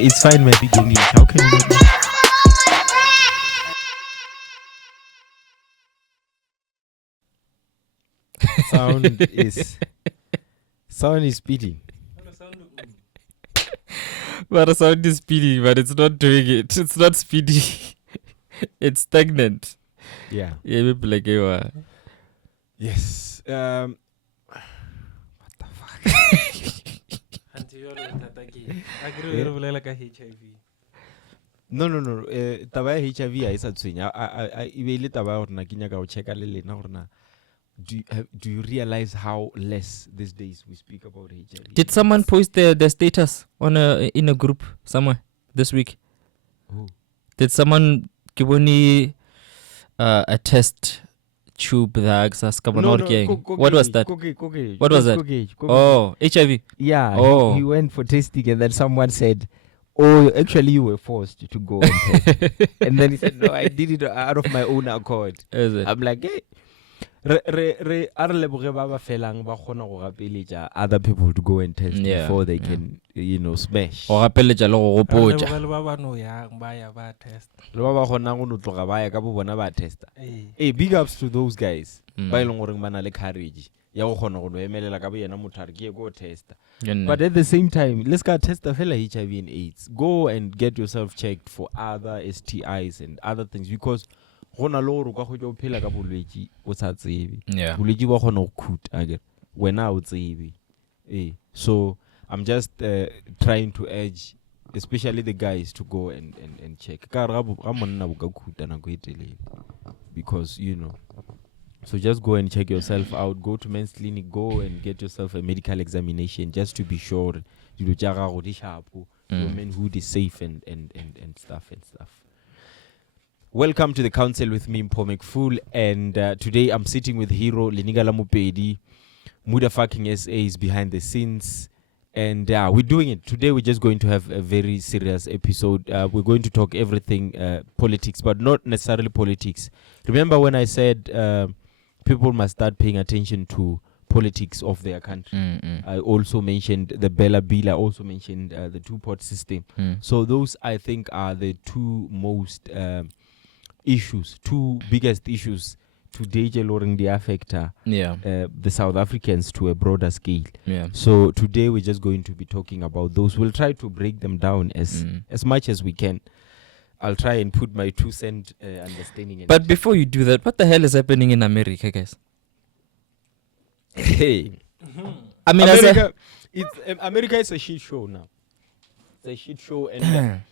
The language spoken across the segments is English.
It's fine, my big English. How can you not? Sound is speeding. But sound is speeding, but it's not doing it. It's not speedy. It's stagnant. Yeah. Yeah, maybe like you are. Yes. What the fuck? No. Taba ya HIV ha isa tshwenya. I ile taba ya rena ke nyaka go checka le lena rena. Do you realize how less these days we speak about HIV? Did someone post the status on in a group somewhere this week? Who? Did someone give any a test tube that what was that? What was that? Oh, HIV. Yeah. Oh. He went for testing and then someone said, "Oh, actually you were forced to go and test." And then he said, "No, I did it out of my own accord." Is it? I'm like, hey. Other people to go and test before they can, smash. Or gapeletša le go gopotša. Hey, big ups to those guys. Ba ileng gore ba na le courage ya go kgona go emelela ka boyena motho a re ke go testa. But at the same time, let's go test fela HIV and AIDS. Go and get yourself checked for other STIs and other things, because gona lo go go phela ka bolwetsi o sa tsebe. Bolwetsi ba gona go khuta again wena o tsebe. So I'm just trying to urge especially the guys to go and check ka ga monna bo ka khuta na go etelele, because so just go and check yourself out. Go to men's clinic, go and get yourself a medical examination just to be sure dilo tša gago di sharpo, your manhood is safe and stuff. Welcome to the Counsel with me, Mpho McFool, and today I'm sitting with Hero Lenigala Mupedi. Muda fucking SA is behind the scenes, and we're doing it. Today we're just going to have a very serious episode. We're going to talk everything politics, but not necessarily politics. Remember when I said people must start paying attention to politics of their country. I also mentioned the Bela, I also mentioned the two-pot system. So those, I think, are the two most two biggest issues today lowering the affector the South Africans to a broader scale. So today we're just going to be talking about those. We'll try to break them down as much as we can. I'll try and put my 2 cent understanding in But before you do that, what the hell is happening in America, guys? Hey. I mean, America is a shit show now. It's a shit show, and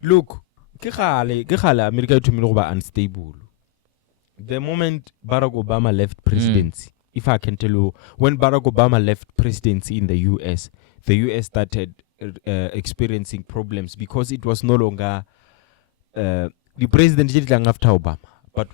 look, ke gale America to me go ba unstable. The moment Barack Obama left presidency, if I can tell you, when Barack Obama left presidency in the US started experiencing problems because it was no longer the president after Obama, but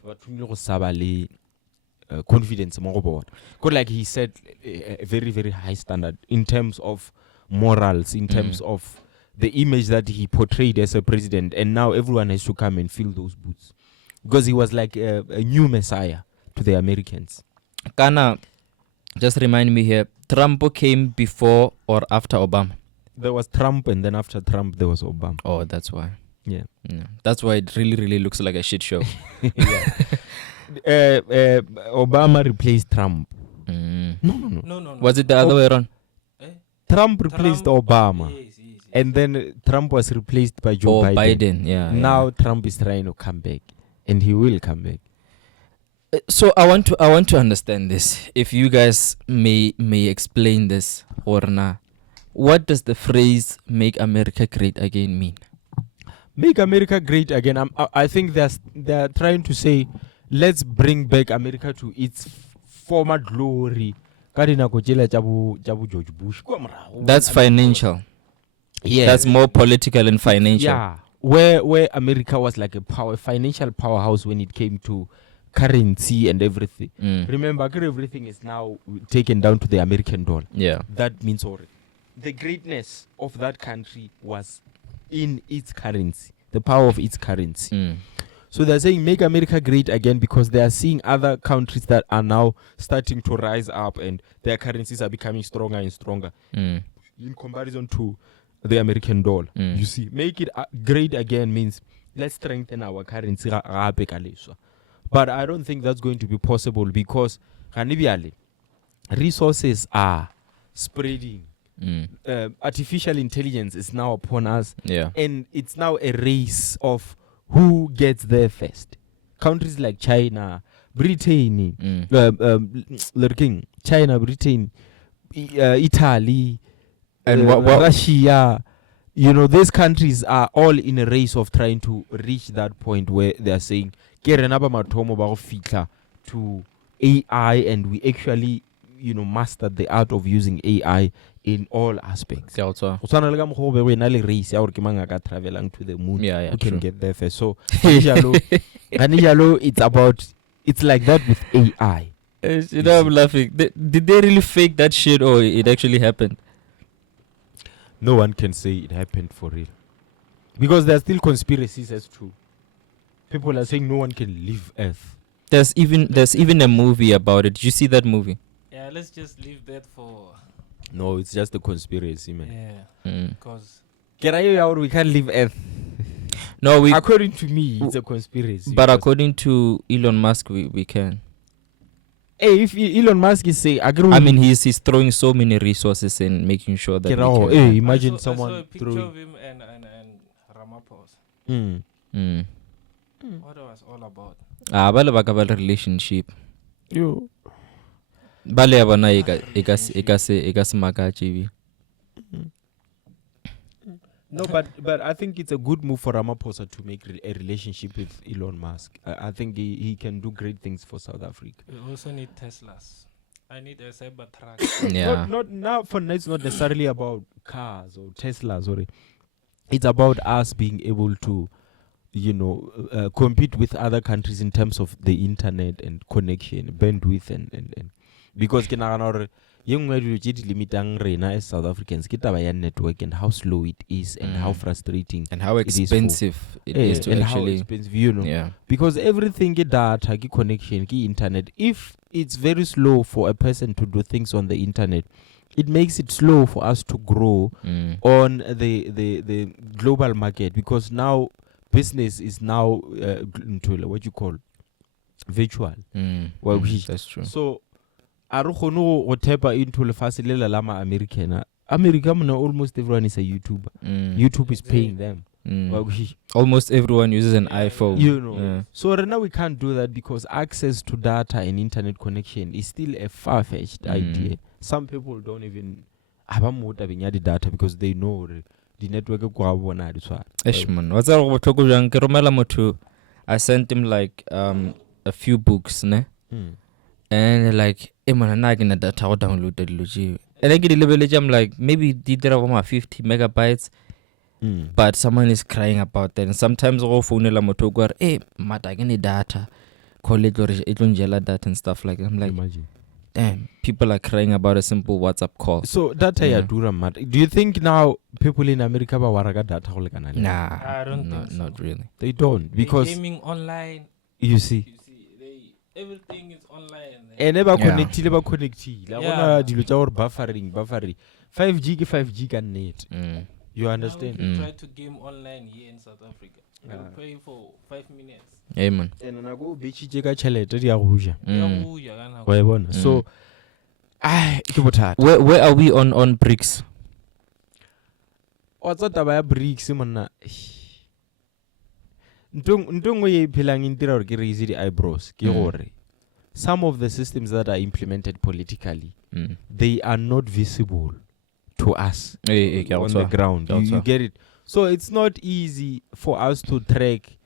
confidence more about. Because like he set a very, very high standard in terms of morals, in terms of the image that he portrayed as a president, and now everyone has to come and fill those boots because he was like a new messiah to the Americans. Kana, just remind me here, Trump came before or after Obama? There was Trump, and then after Trump there was Obama. Oh, that's why. Yeah. That's why it really, really looks like a shit show. Obama replaced Trump. No. Was it the other way around? Trump replaced Obama. Yes. And then Trump was replaced by Joe Biden. Now Trump is trying to come back, and he will come back. So I want to understand this. If you guys may explain this or not, what does the phrase "make America great again" mean? make America great again. I think they're trying to say, let's bring back America to its former glory. George Bush. That's financial. Yeah, that's more political and financial. Yeah, where America was like a financial powerhouse when it came to currency and everything. Remember, everything is now taken down to the American dollar. Yeah, that means already the greatness of that country was in its currency, the power of its currency. So they're saying make America great again because they are seeing other countries that are now starting to rise up and their currencies are becoming stronger and stronger in comparison to the American dollar. You see, make it great again means let's strengthen our currency. But I don't think that's going to be possible because resources are spreading. Artificial intelligence is now upon us. Yeah. And it's now a race of who gets there first. Countries like China, Britain, China, Britain, Italy, and Russia. These countries are all in a race of trying to reach that point where they are saying, to AI, and we actually, mastered the art of using AI in all aspects. Race traveling to the moon. Yeah, who can true. get there first. So it's like that with AI. I'm laughing. Did they really fake that shit or it actually happened? No one can say it happened for real. Because there are still conspiracies as true. People are saying no one can leave Earth. There's even a movie about it. Did you see that movie? Yeah, let's just leave that for... No, it's just a conspiracy, man. Yeah. Because... we can't leave Earth. No, according to me, it's a conspiracy. But according to Elon Musk, we can. Hey, if Elon Musk is saying, he's throwing so many resources in making sure that we can. Hey, imagine someone I saw a picture throwing of him and Ramaphosa. What it was all about. Bale baka relationship. Yo. Bale abana eka maka chibi. No, but I think it's a good move for Ramaphosa to make a relationship with Elon Musk. I think he can do great things for South Africa. We also need Teslas. I need a cyber truck. Yeah. Not now. For now, it's not necessarily about cars or Teslas. It's about us being able to, compete with other countries in terms of the internet and connection, bandwidth, and because as South Africans, network and how slow it is and how frustrating and how expensive it is to actually. How expensive, Yeah. Because everything data, connection, internet. If it's very slow for a person to do things on the internet, it makes it slow for us to grow on the global market, because now business is now what you call virtual. That's true. So go tap into the lama American. America, almost everyone is a YouTuber. YouTube is paying them. Almost everyone uses an iPhone. So right now we can't do that because access to data and internet connection is still a far-fetched idea. Some people don't even have the data because they know the network. Eshman, what's that? I sent him like a few books, ne? And like, na data downloaded. And I get a level, I'm like, maybe did there over 50 megabytes. But someone is crying about that. And sometimes I phone la motogwar, mata gani data, college or data and stuff like that. I'm like, imagine. Damn, people are crying about a simple WhatsApp call. So data ya dura mat. Do you think now people in America ba waraga data Nah, I don't think so. Not really. They don't, because gaming online. You see, everything is online. And never connected. Dilo tsa gore buffering. 5G ke 5G ka net. You understand? Now, if you try to game online here in South Africa, you pay for 5 minutes. Amen. And na go betšhitše ka tšhelete di a go ja. Wa e bona. So ke bothata. Where are we on BRICS? O tsa taba ya BRICS monna. Ntongwe ye phelang intira gore ke raise the eyebrows ke gore some of the systems that are implemented politically, they are not visible to us on the ground. You get it? So it's not easy for us to track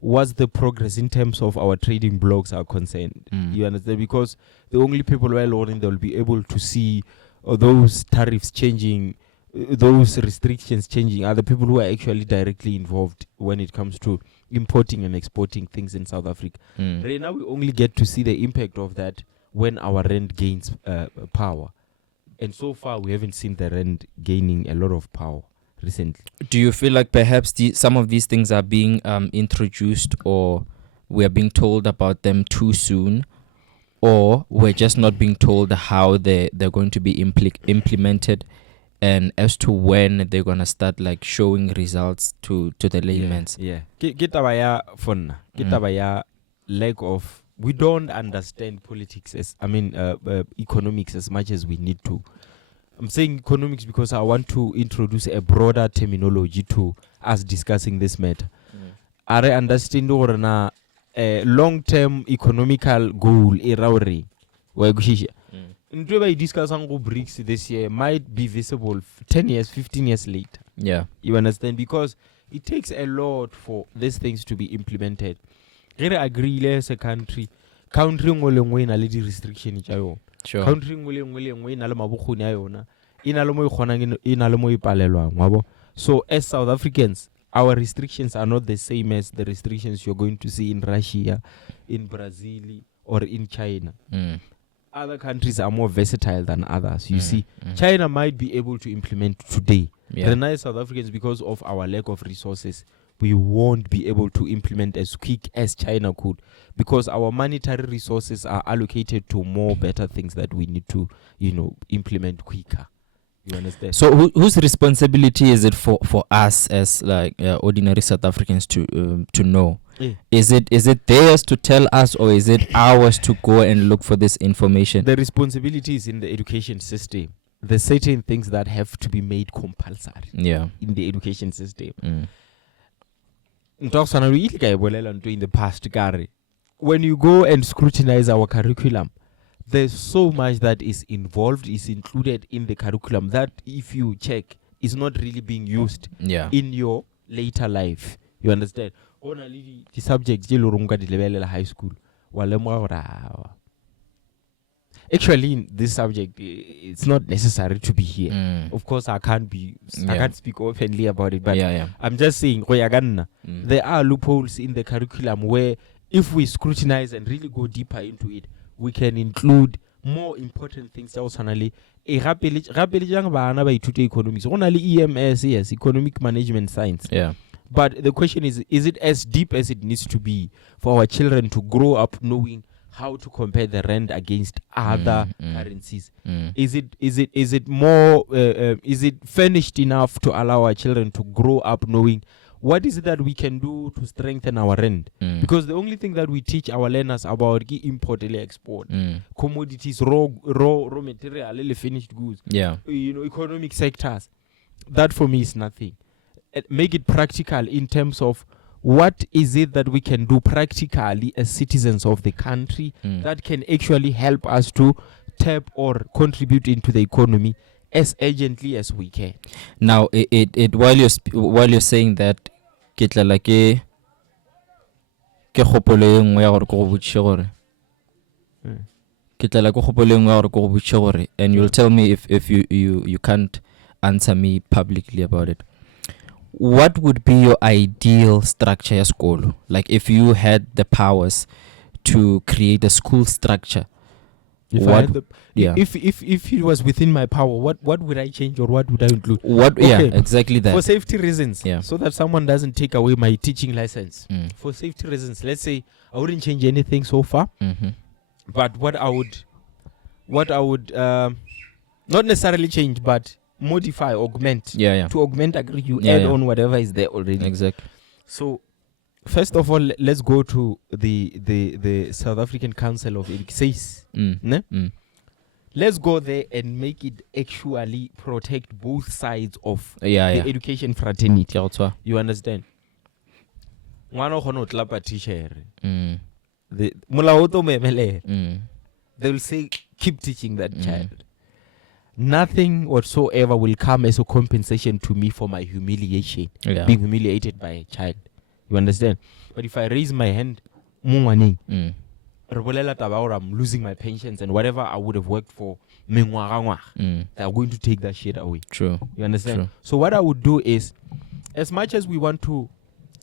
what's the progress in terms of our trading blocks are concerned. You understand? Because the only people who are learning, they'll be able to see those tariffs changing, those restrictions changing, are the people who are actually directly involved when it comes to importing and exporting things in South Africa. Right now, we only get to see the impact of that when our rand gains power. And so far, we haven't seen the rand gaining a lot of power recently. Do you feel like perhaps some of these things are being introduced, or we are being told about them too soon, or we're just not being told how they're going to be implemented, and as to when they're going to start like showing results to the laymen? Yeah. Kita ya lack of, we don't understand politics economics as much as we need to. I'm saying economics because I want to introduce a broader terminology to us discussing this matter. I understand or a long-term economical goal Into by discussing BRICS this year might be visible 10 years, 15 years later. Yeah. You understand? Because it takes a lot for these things to be implemented. I agree as a country ngwe na le di restriction tša yona. Sure. Country ngwe ina le mabokgoni a yona. Ina le mo e kgonang, ina le mo e palelwang, wabo. So as South Africans, our restrictions are not the same as the restrictions you're going to see in Russia, in Brazil, or in China. Other countries are more versatile than others. You see, China might be able to implement today. Yeah. The nice South Africans, because of our lack of resources, we won't be able to implement as quick as China could, because our monetary resources are allocated to more better things that we need to, implement quicker. You understand? So whose responsibility is it for us as like ordinary South Africans to know? Yeah. Is it theirs to tell us, or is it ours to go and look for this information? The responsibility is in the education system. There's certain things that have to be made compulsory in the education system. In the past, when you go and scrutinize our curriculum, there's so much that is involved, is included in the curriculum that if you check, is not really being used in your later life. You understand? Only the subjects high school. Actually, in this subject, it's not necessary to be here. Of course, I can't speak openly about it, but I'm just saying, there are loopholes in the curriculum where if we scrutinize and really go deeper into it, we can include more important things. Economics. EMS, yes, economic management science. Yeah. But the question is it as deep as it needs to be for our children to grow up knowing how to compare the rand against other currencies? Is it more is it furnished enough to allow our children to grow up knowing what is it that we can do to strengthen our rand? Because the only thing that we teach our learners about import and export, commodities, raw material, finished goods, economic sectors, that for me is nothing. Make it practical in terms of what is it that we can do practically as citizens of the country that can actually help us to tap or contribute into the economy as urgently as we can. Now, while you're saying that, and you'll tell me if you can't answer me publicly about it. What would be your ideal structure at school? Like if you had the powers to create a school structure, if it was within my power, what would I change or what would I include? Exactly that. For safety reasons, so that someone doesn't take away my teaching license. For safety reasons, let's say I wouldn't change anything so far, but what I would not necessarily change, but modify, augment. To augment, agree, you add on whatever is there already. Exactly. So, first of all, let's go to the South African Council of Education. Let's go there and make it actually protect both sides of the education fraternity. You understand? They will say, keep teaching that child. nothing whatsoever will come as a compensation to me for my humiliation, being humiliated by a child. You understand? But if I raise my hand, I'm losing my pensions and whatever I would have worked for, they are going to take that shit away. True. You understand? True. So what I would do is, as much as we want to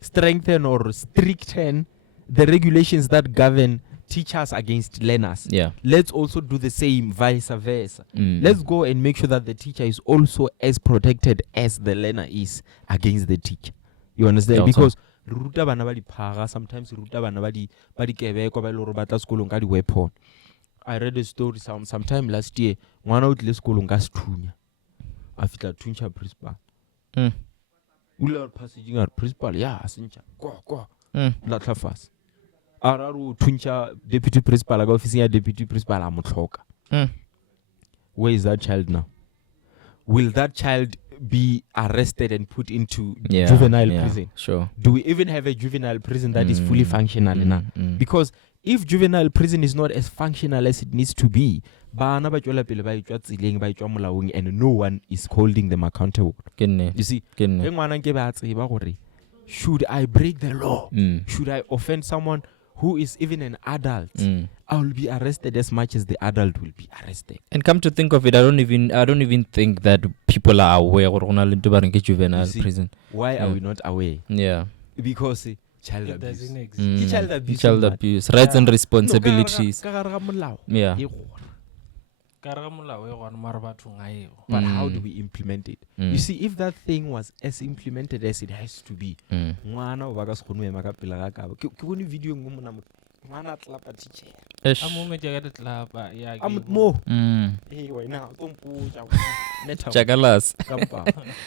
strengthen or stricten the regulations that govern teachers against learners, let's also do the same vice versa. Let's go and make sure that the teacher is also as protected as the learner is against the teacher. You understand? Because ruta bana ba diphaga, sometimes ruta bana ba di kebeko ba ile ba tla sekolong ka di weapon. I read a story sometime last year, ngwana o tle sekolong ka sethunya a fitla thuntsha principal. Ula passaging our principal, asintja kwa la tlafas araru thuntsha deputy principal ga office ya deputy principal a motloka. Where is that child now? Will that child be arrested and put into juvenile prison? Sure. Do we even have a juvenile prison that is fully functional now? Because if juvenile prison is not as functional as it needs to be, bana ba tswela pele ba itswa tsileng ba itswa molaong and no one is holding them accountable. You see, ngwana nke ba tseba gore, should I break the law? Should I offend someone who is even an adult? I will be arrested as much as the adult will be arrested. And come to think of it, I don't even think that people are aware of juvenile prison. Why are we not aware? Yeah. Because child It abuse. doesn't exist. Child abuse, rights and responsibilities. But how do we implement it? You see, if that thing was as implemented as it has to be, ngwana o ba ka se kgone ema ka pela ga ka ke bone video ngwe mona ngwana tlapa teacher A moment you get it lapa, yeah. mo hey wena o mpotsa Chakalas.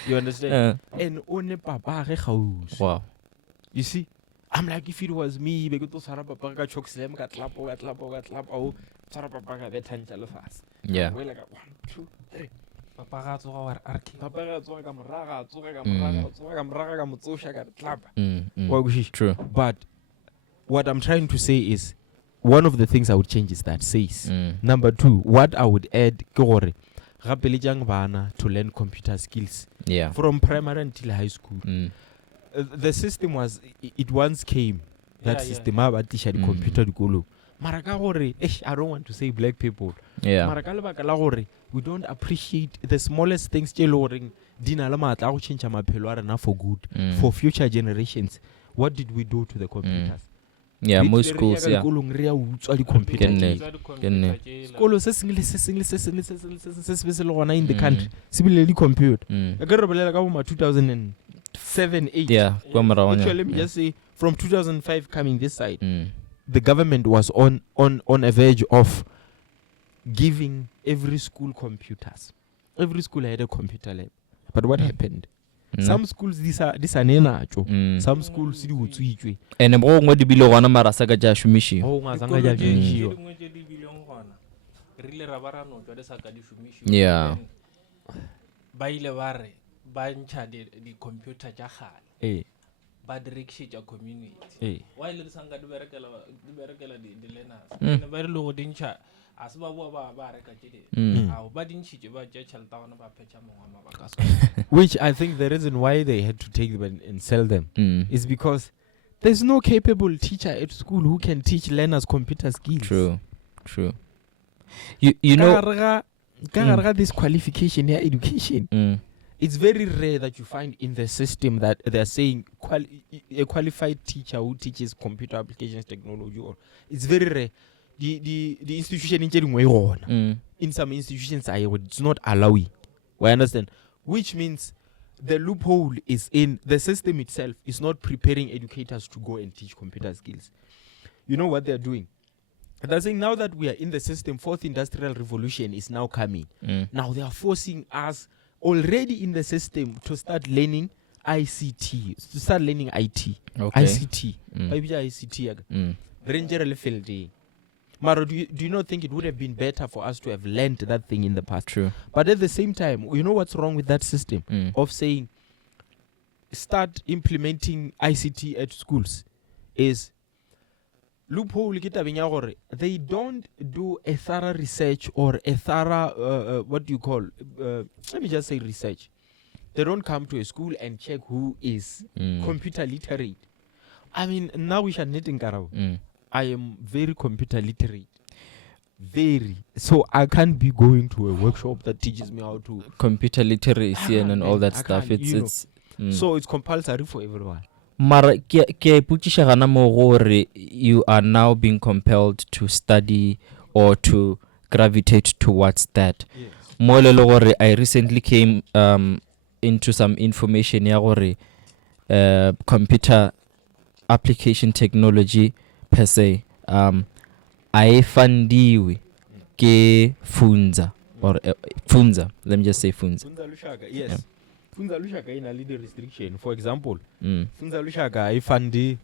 you understand? And one papa ge gaus. Wow. You see, I'm like, if it was me, be go to sara papa ka chok slam ka tlapa o sara papa ka bethantsha le fast. Yeah. We like 1, 2, 3. Papa ga tsoga wa arki. Papa ga tsoga ka moraga ka motsosha ka tlapa. True. But what I'm trying to say is, one of the things I would change is that says. Number 2, what I would add ke gore gape le jang bana to learn computer skills. Yeah. From primary until high school. The system was, it once came, that system ba teacher di computer dikolo. Mara ka gore, I don't want to say black people. Mara ka lebaka la gore, we don't appreciate the smallest things tse loring di na le matla go change maphelo a rena for good, for future generations. What did we do to the computers? Yeah, most schools, yeah. Re a utswa di computer. Skolo se sengwe le se sengwe se se le gona in the country. Se bile di computer. Ka re bolela ka bo 2007, 8. Yeah, actually, let me just say, from 2005 coming this side, the government was on a verge of giving every school computers. Every school had a computer lab. But what happened? Some schools these are nenacho. Some schools di utswitswe. And mo ngwe di bile gona mara sa ka ja shumishi. Yeah. Ba ile ba re ba ntsha di computer ja gale. Ba direkisha community. Why le sanga di berekela di learners. Ne ba re lo di ntsha asiba ba reka tshede. Ba di ntshitse ba ja chalta gona ba phetsa mongwa ba ka. Which I think the reason why they had to take them and sell them is because there's no capable teacher at school who can teach learners computer skills. True. You know, this qualification here, education. It's very rare that you find in the system that they're saying a qualified teacher who teaches computer applications technology. Or it's very rare. The institution in some institutions it's not allowing. We understand, which means the loophole is in the system itself. Is not preparing educators to go and teach computer skills. You know what they're doing? They're saying now that we are in the system, 4th industrial revolution is now coming. Now they are forcing us already in the system to start learning ICT, to start learning IT. Okay. ICT. ICT. Maro, do you not think it would have been better for us to have learned that thing in the past? True. But at the same time, you know what's wrong with that system of saying start implementing ICT at schools is loophole ke tabeng ya gore they don't do a thorough research or a thorough what do you call let me just say research. They don't come to a school and check who is computer literate. I mean, now we should not think I am very computer literate. Very. So I can't be going to a workshop that teaches me how to computer literacy and all that stuff. So it's compulsory for everyone. Mara ke putisha gana mo gore you are now being compelled to study or to gravitate towards that. Yes. Molelo gore I recently came into some information ya gore computer application technology per se I fundiwe ke Funza or Funza, let me just say Funza. Funza Lushaka, yes. Yeah. Funza Lushaka ina lead restriction. For example, Funza Lushaka I fundi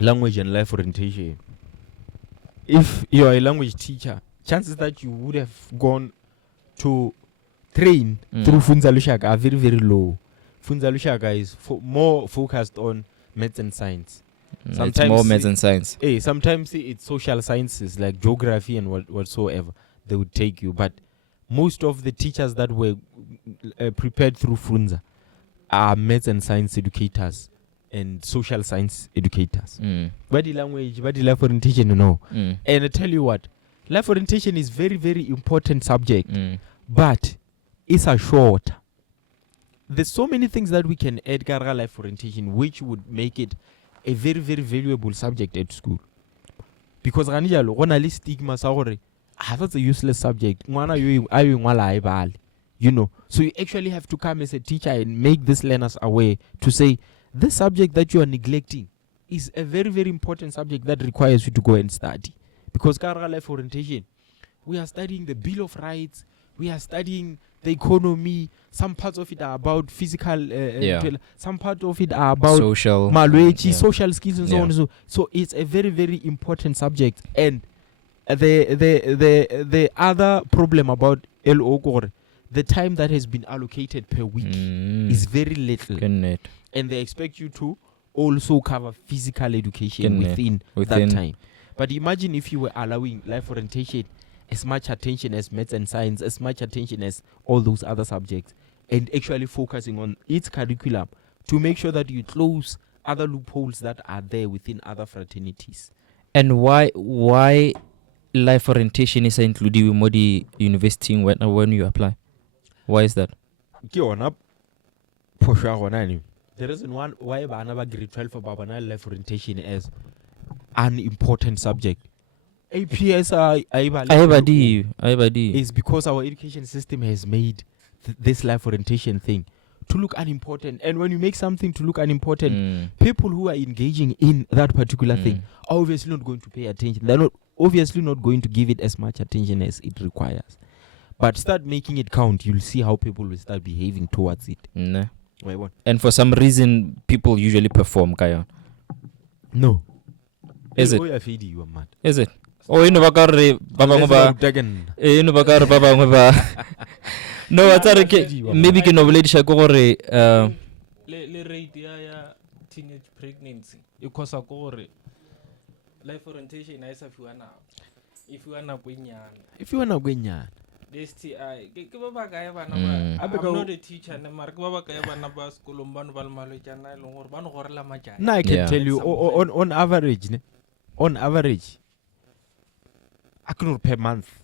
language and life orientation. If you are a language teacher, chances that you would have gone to train through Funza Lushaka are very, very low. Funza Lushaka is more focused on maths and science. Sometimes it's more maths and science. Sometimes it's social sciences like geography and whatsoever they would take you. But most of the teachers that were prepared through Funza are maths and science educators and social science educators. Body language, body life orientation, no. And I tell you what, life orientation is very, very important subject, but it's a short. There's so many things that we can add to life orientation which would make it a very, very valuable subject at school. Because ganijalo gona le stigma sa gore that's a useless subject. You know, so you actually have to come as a teacher and make these learners aware to say this subject that you are neglecting is a very, very important subject that requires you to go and study. Because life orientation, we are studying the Bill of Rights, we are studying the economy. Some parts of it are about physical, some part of it are about social, social skills and so on. So it's a very, very important subject. And the other problem about LO Gore, the time that has been allocated per week is very little. And they expect you to also cover physical education within that time. But imagine if you were allowing life orientation as much attention as maths and science, as much attention as all those other subjects, and actually focusing on its curriculum to make sure that you close other loopholes that are there within other fraternities. And why life orientation is included in the university when you apply? Why is that? The reason why grade 12 about life orientation is an important subject. APS is because our education system has made this life orientation thing to look unimportant. And when you make something to look unimportant, people who are engaging in that particular thing are obviously not going to pay attention. They're not obviously not going to give it as much attention as it requires. But start making it count, you'll see how people will start behaving towards it. Nah. And for some reason, people usually perform, Kayon. No. Is it? You are mad. Is it? Oh, you know, baba ngoba. No, maybe can overlay shakore. Le rate ya teenage pregnancy. Because akore life orientation is if you wanna gwenyana. The STI. I'm not a teacher. No, I can tell you on average, I can per month.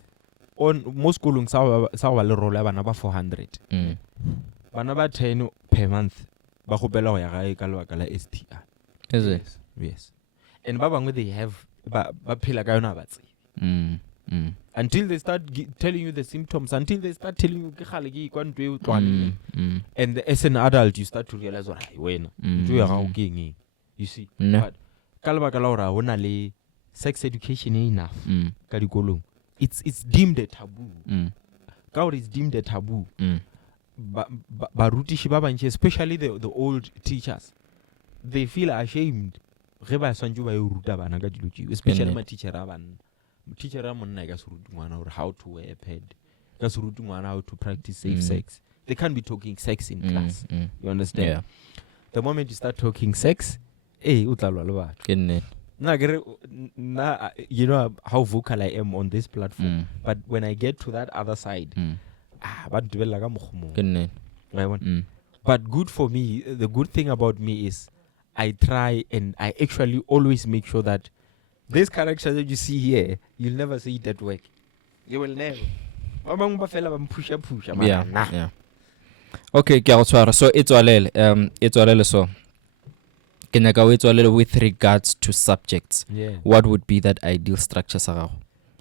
On most schools, sawa le rola bana ba 400. Bana ba 10 per month. Ba gopela go ya gae ka lebaka la STI. Is it? Yes. And ba bangwe they have ba phela ka yona ba tse. Until they start telling you the symptoms, until they start telling you and as an adult you start to realize you see. But sex education enough. It's deemed a taboo. It's deemed a taboo. Especially the old teachers, they feel ashamed. Especially my teacher or how to wear a pad, how to practice safe sex. They can't be talking sex in class. You understand? Yeah. The moment you start talking sex, You know how vocal I am on this platform, but when I get to that other side, but good for me. The good thing about me is I try and I actually always make sure that this character that you see here, you'll never see it at work. You will never. Yeah. Okay, so it's all so. With regards to subjects, what would be that ideal structure, Sarah?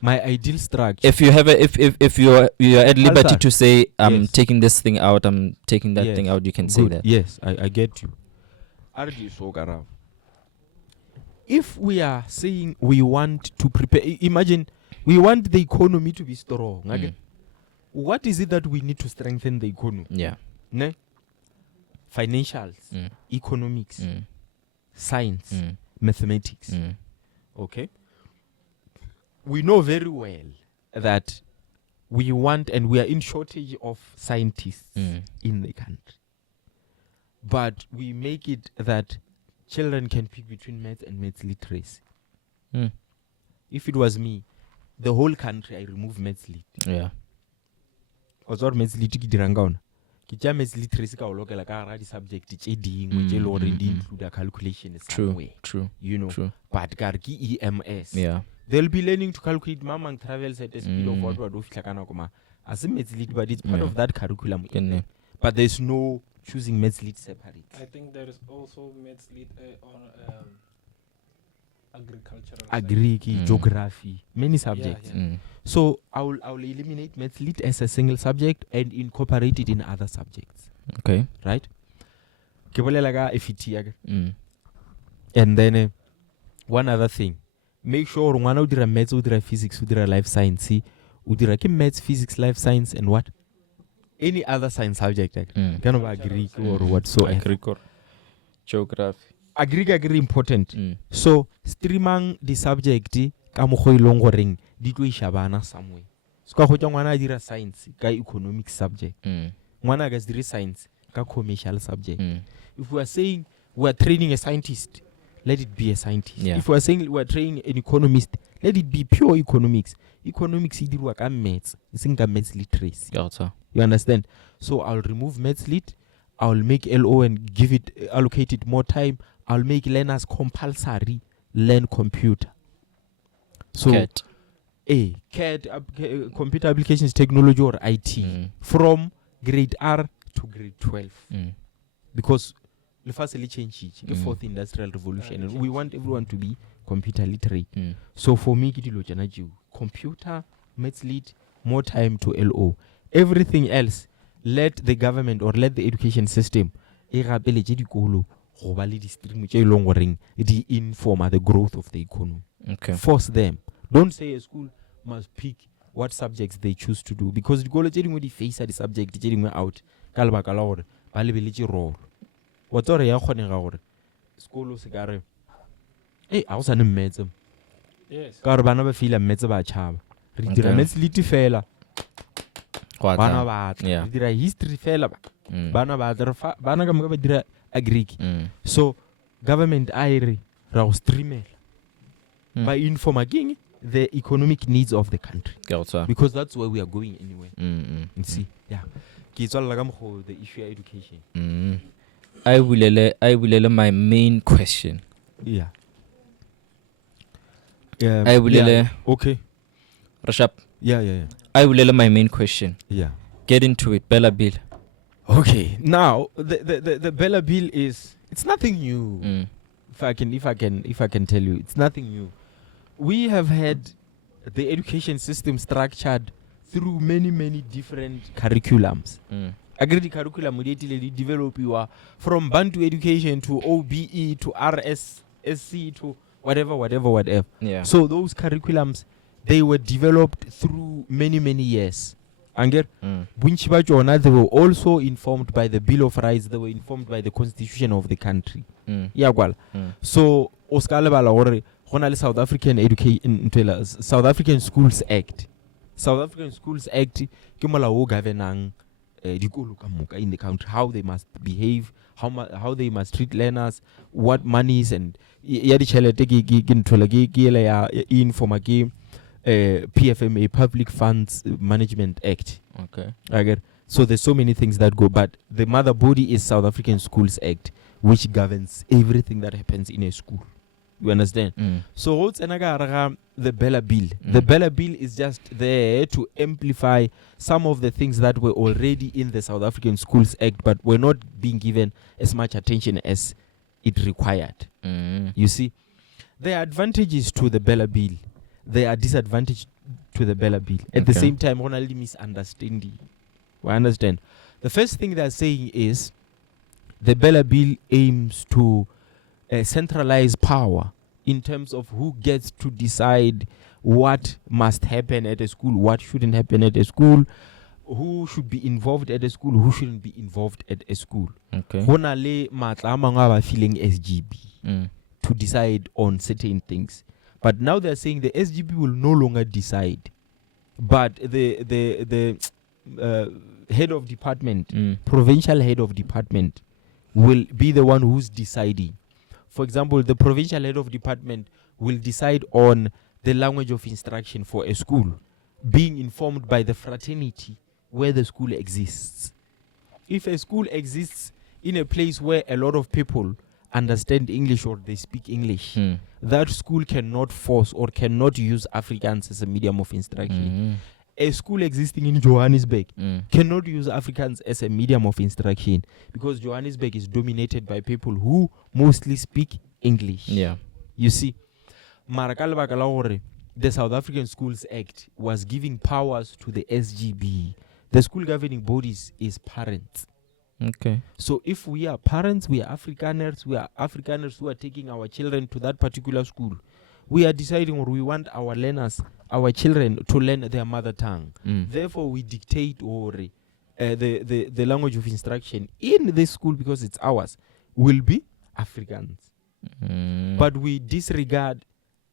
My ideal structure. If you have if you're at liberty to say I'm taking this thing out, I'm taking that thing out, you can say that. Yes, I get you. If we are saying we want to prepare, imagine we want the economy to be strong. What is it that we need to strengthen the economy? Yeah. Ne? Financials, economics, science, mathematics. Okay. We know very well that we want and we are in shortage of scientists in the country. But we make it that children can pick between maths and maths literacy. If it was me, the whole country, I remove maths lit. Yeah. Or maths lit ki diranga ona. Maths literacy ka lokela ka ra di subject tse dingwe tse lo re di include a calculation somewhere. True. You know. True. But ka re ki EMS. Yeah. They'll be learning to calculate mamang travels at a speed of what do fihla kana koma. As maths lit, but it's part of that curriculum. But there's no choosing maths lit separate. I think there is also maths lit on agricultural geography, many subjects. So I'll eliminate maths lit as a single subject and incorporate it in other subjects. Okay. Right? And then one other thing. Make sure ngwana udira maths, udira physics, udira life science, udira ki maths, physics, life science and what? Any other science subject, kind of agri or whatsoever. Agri or geography. Agri important. So streaming the subject ka mokgo ilong goreng di tlo ishabana somewhere. So ka khotsa ngwana dira science ka economic subject. Ngwana ga dira science ka commercial subject. If we are saying we are training a scientist, let it be a scientist. Yeah. If we are saying we are training an economist, let it be pure economics. Economics is dirwa ka maths, isn't ka maths literacy. You understand? So I'll remove maths lit, I'll make LO and allocate it more time. I'll make learners compulsory learn computer. So CAD, computer applications technology or IT from grade R to grade 12. Because the first change the fourth industrial revolution and we want everyone to be computer literate. So for me computer, maths lit, more time to LO. Everything else, let the government or let the education system inform the growth of the economy. Okay. Force them. Don't say a school must pick what subjects they choose to do because the college the face the subject out. What's all ya khonega school se ka re a o sa ne mmetse ka re bana ba feel mmetse ba tshaba re dira maths lit fela bana ba re dira history fela bana ba bana ka mo ba dira agri. So government I re ra go streamela by inform king the economic needs of the country because that's where we are going anyway. You see, ke tswalla ka mo the issue of education. I will my main question. Okay. Rashab. Yeah. I will my main question. Get into it. Bela bill. Okay. Now the Bela bill it's nothing new. If I can tell you, it's nothing new. We have had the education system structured through many different curriculums. Agri curriculum develop from Bantu education to OBE to RSSC to whatever. Yeah. So those curriculums they were developed through many years. Anger they were also informed by the Bill of Rights, they were informed by the Constitution of the country. So South African Schools Act. South African Schools Act ke molao o governang in the country, how they must behave, how they must treat learners, what monies and PFMA, Public Funds Management Act. Okay. So there's so many things that go, but the mother body is South African Schools Act, which governs everything that happens in a school. You understand? So what's the Bela Bill? The Bela Bill is just there to amplify some of the things that were already in the South African Schools Act, but were not being given as much attention as it required. You see, there are advantages to the Bela Bill. There are disadvantages to the Bela Bill. At the same time, only misunderstanding. We understand. The first thing they're saying is the Bela Bill aims to centralize power in terms of who gets to decide what must happen at a school, what shouldn't happen at a school, who should be involved at a school, who shouldn't be involved at a school. Okay. Feeling SGB to decide on certain things. But now they're saying the SGB will no longer decide, but the head of department, provincial head of department, will be the one who's deciding. For example, the provincial head of department will decide on the language of instruction for a school, being informed by the fraternity where the school exists. If a school exists in a place where a lot of people understand English or they speak English, that school cannot force or cannot use Afrikaans as a medium of instruction. A school existing in Johannesburg cannot use Afrikaans as a medium of instruction because Johannesburg is dominated by people who mostly speak English. Yeah. You see, the South African Schools Act was giving powers to the SGB. The school governing bodies is parents. Okay. So if we are parents, we are Afrikaners who are taking our children to that particular school. We are deciding or we want our learners, our children to learn their mother tongue. Therefore, we dictate or the language of instruction in this school because it's ours will be Afrikaans. But we disregard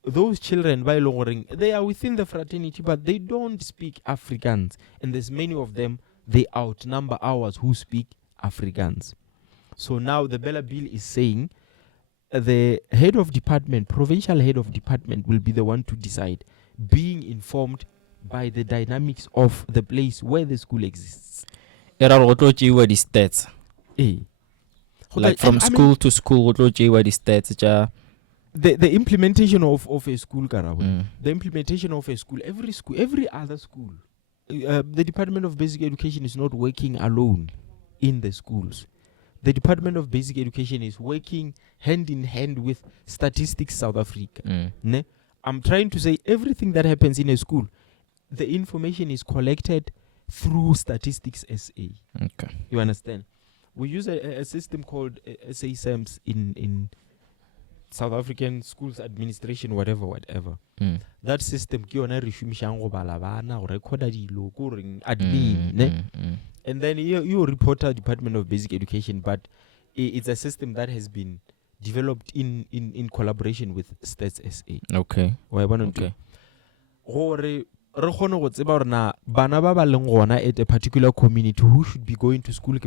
those children by lowering. They are within the fraternity, but they don't speak Afrikaans. And there's many of them, they outnumber ours who speak Afrikaans. So now the Bela Bill is saying the head of department, provincial head of department, will be the one to decide, being informed by the dynamics of the place where the school exists. What are the stats? Like from school to school, what are the stats? The implementation of a school, the implementation of a school, every other school, the Department of Basic Education is not working alone in the schools. The Department of Basic Education is working hand in hand with Statistics South Africa. I'm trying to say everything that happens in a school, the information is collected through Statistics SA. Okay. You understand? We use a system called SASAMS in South African Schools Administration, whatever. That system, and then you report to Department of Basic Education, but it's a system that has been developed in collaboration with Stats SA. Okay. Okay. At a particular community who should be going to school,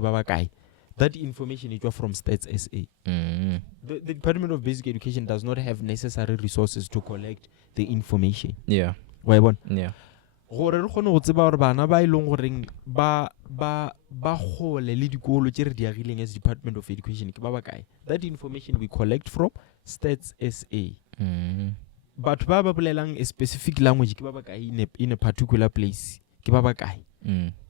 that information is from Stats SA. The Department of Basic Education does not have necessary resources to collect the information. Yeah. Yeah. Gore re khone go tseba gore bana ba ileng goreng ba gole le dikolo tse re di agileng as Department of Education ke ba ba kae. That information we collect from Stats SA. But ba bolelang a specific language ke ba ba kae in a particular place ke ba ba kae.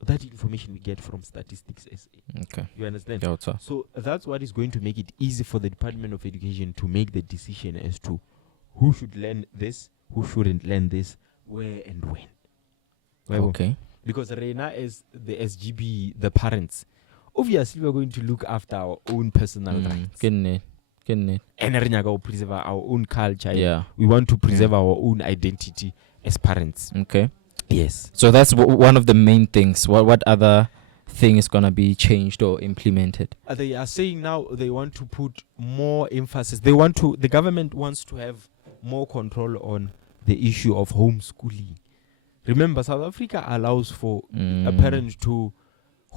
That information we get from Statistics SA. Okay. You understand? Yeah, so that's what is going to make it easy for the Department of Education to make the decision as to who should learn this, who shouldn't learn this, where and when. Okay. Because Reina is the SGB, the parents. Obviously, we're going to look after our own personal rights. And we preserve our own culture. Yeah. We want to preserve our own identity as parents. Okay. Yes. So that's one of the main things. What other thing is going to be changed or implemented? They are saying now they want to put more emphasis. The government wants to have more control on the issue of homeschooling. Remember, South Africa allows for a parent to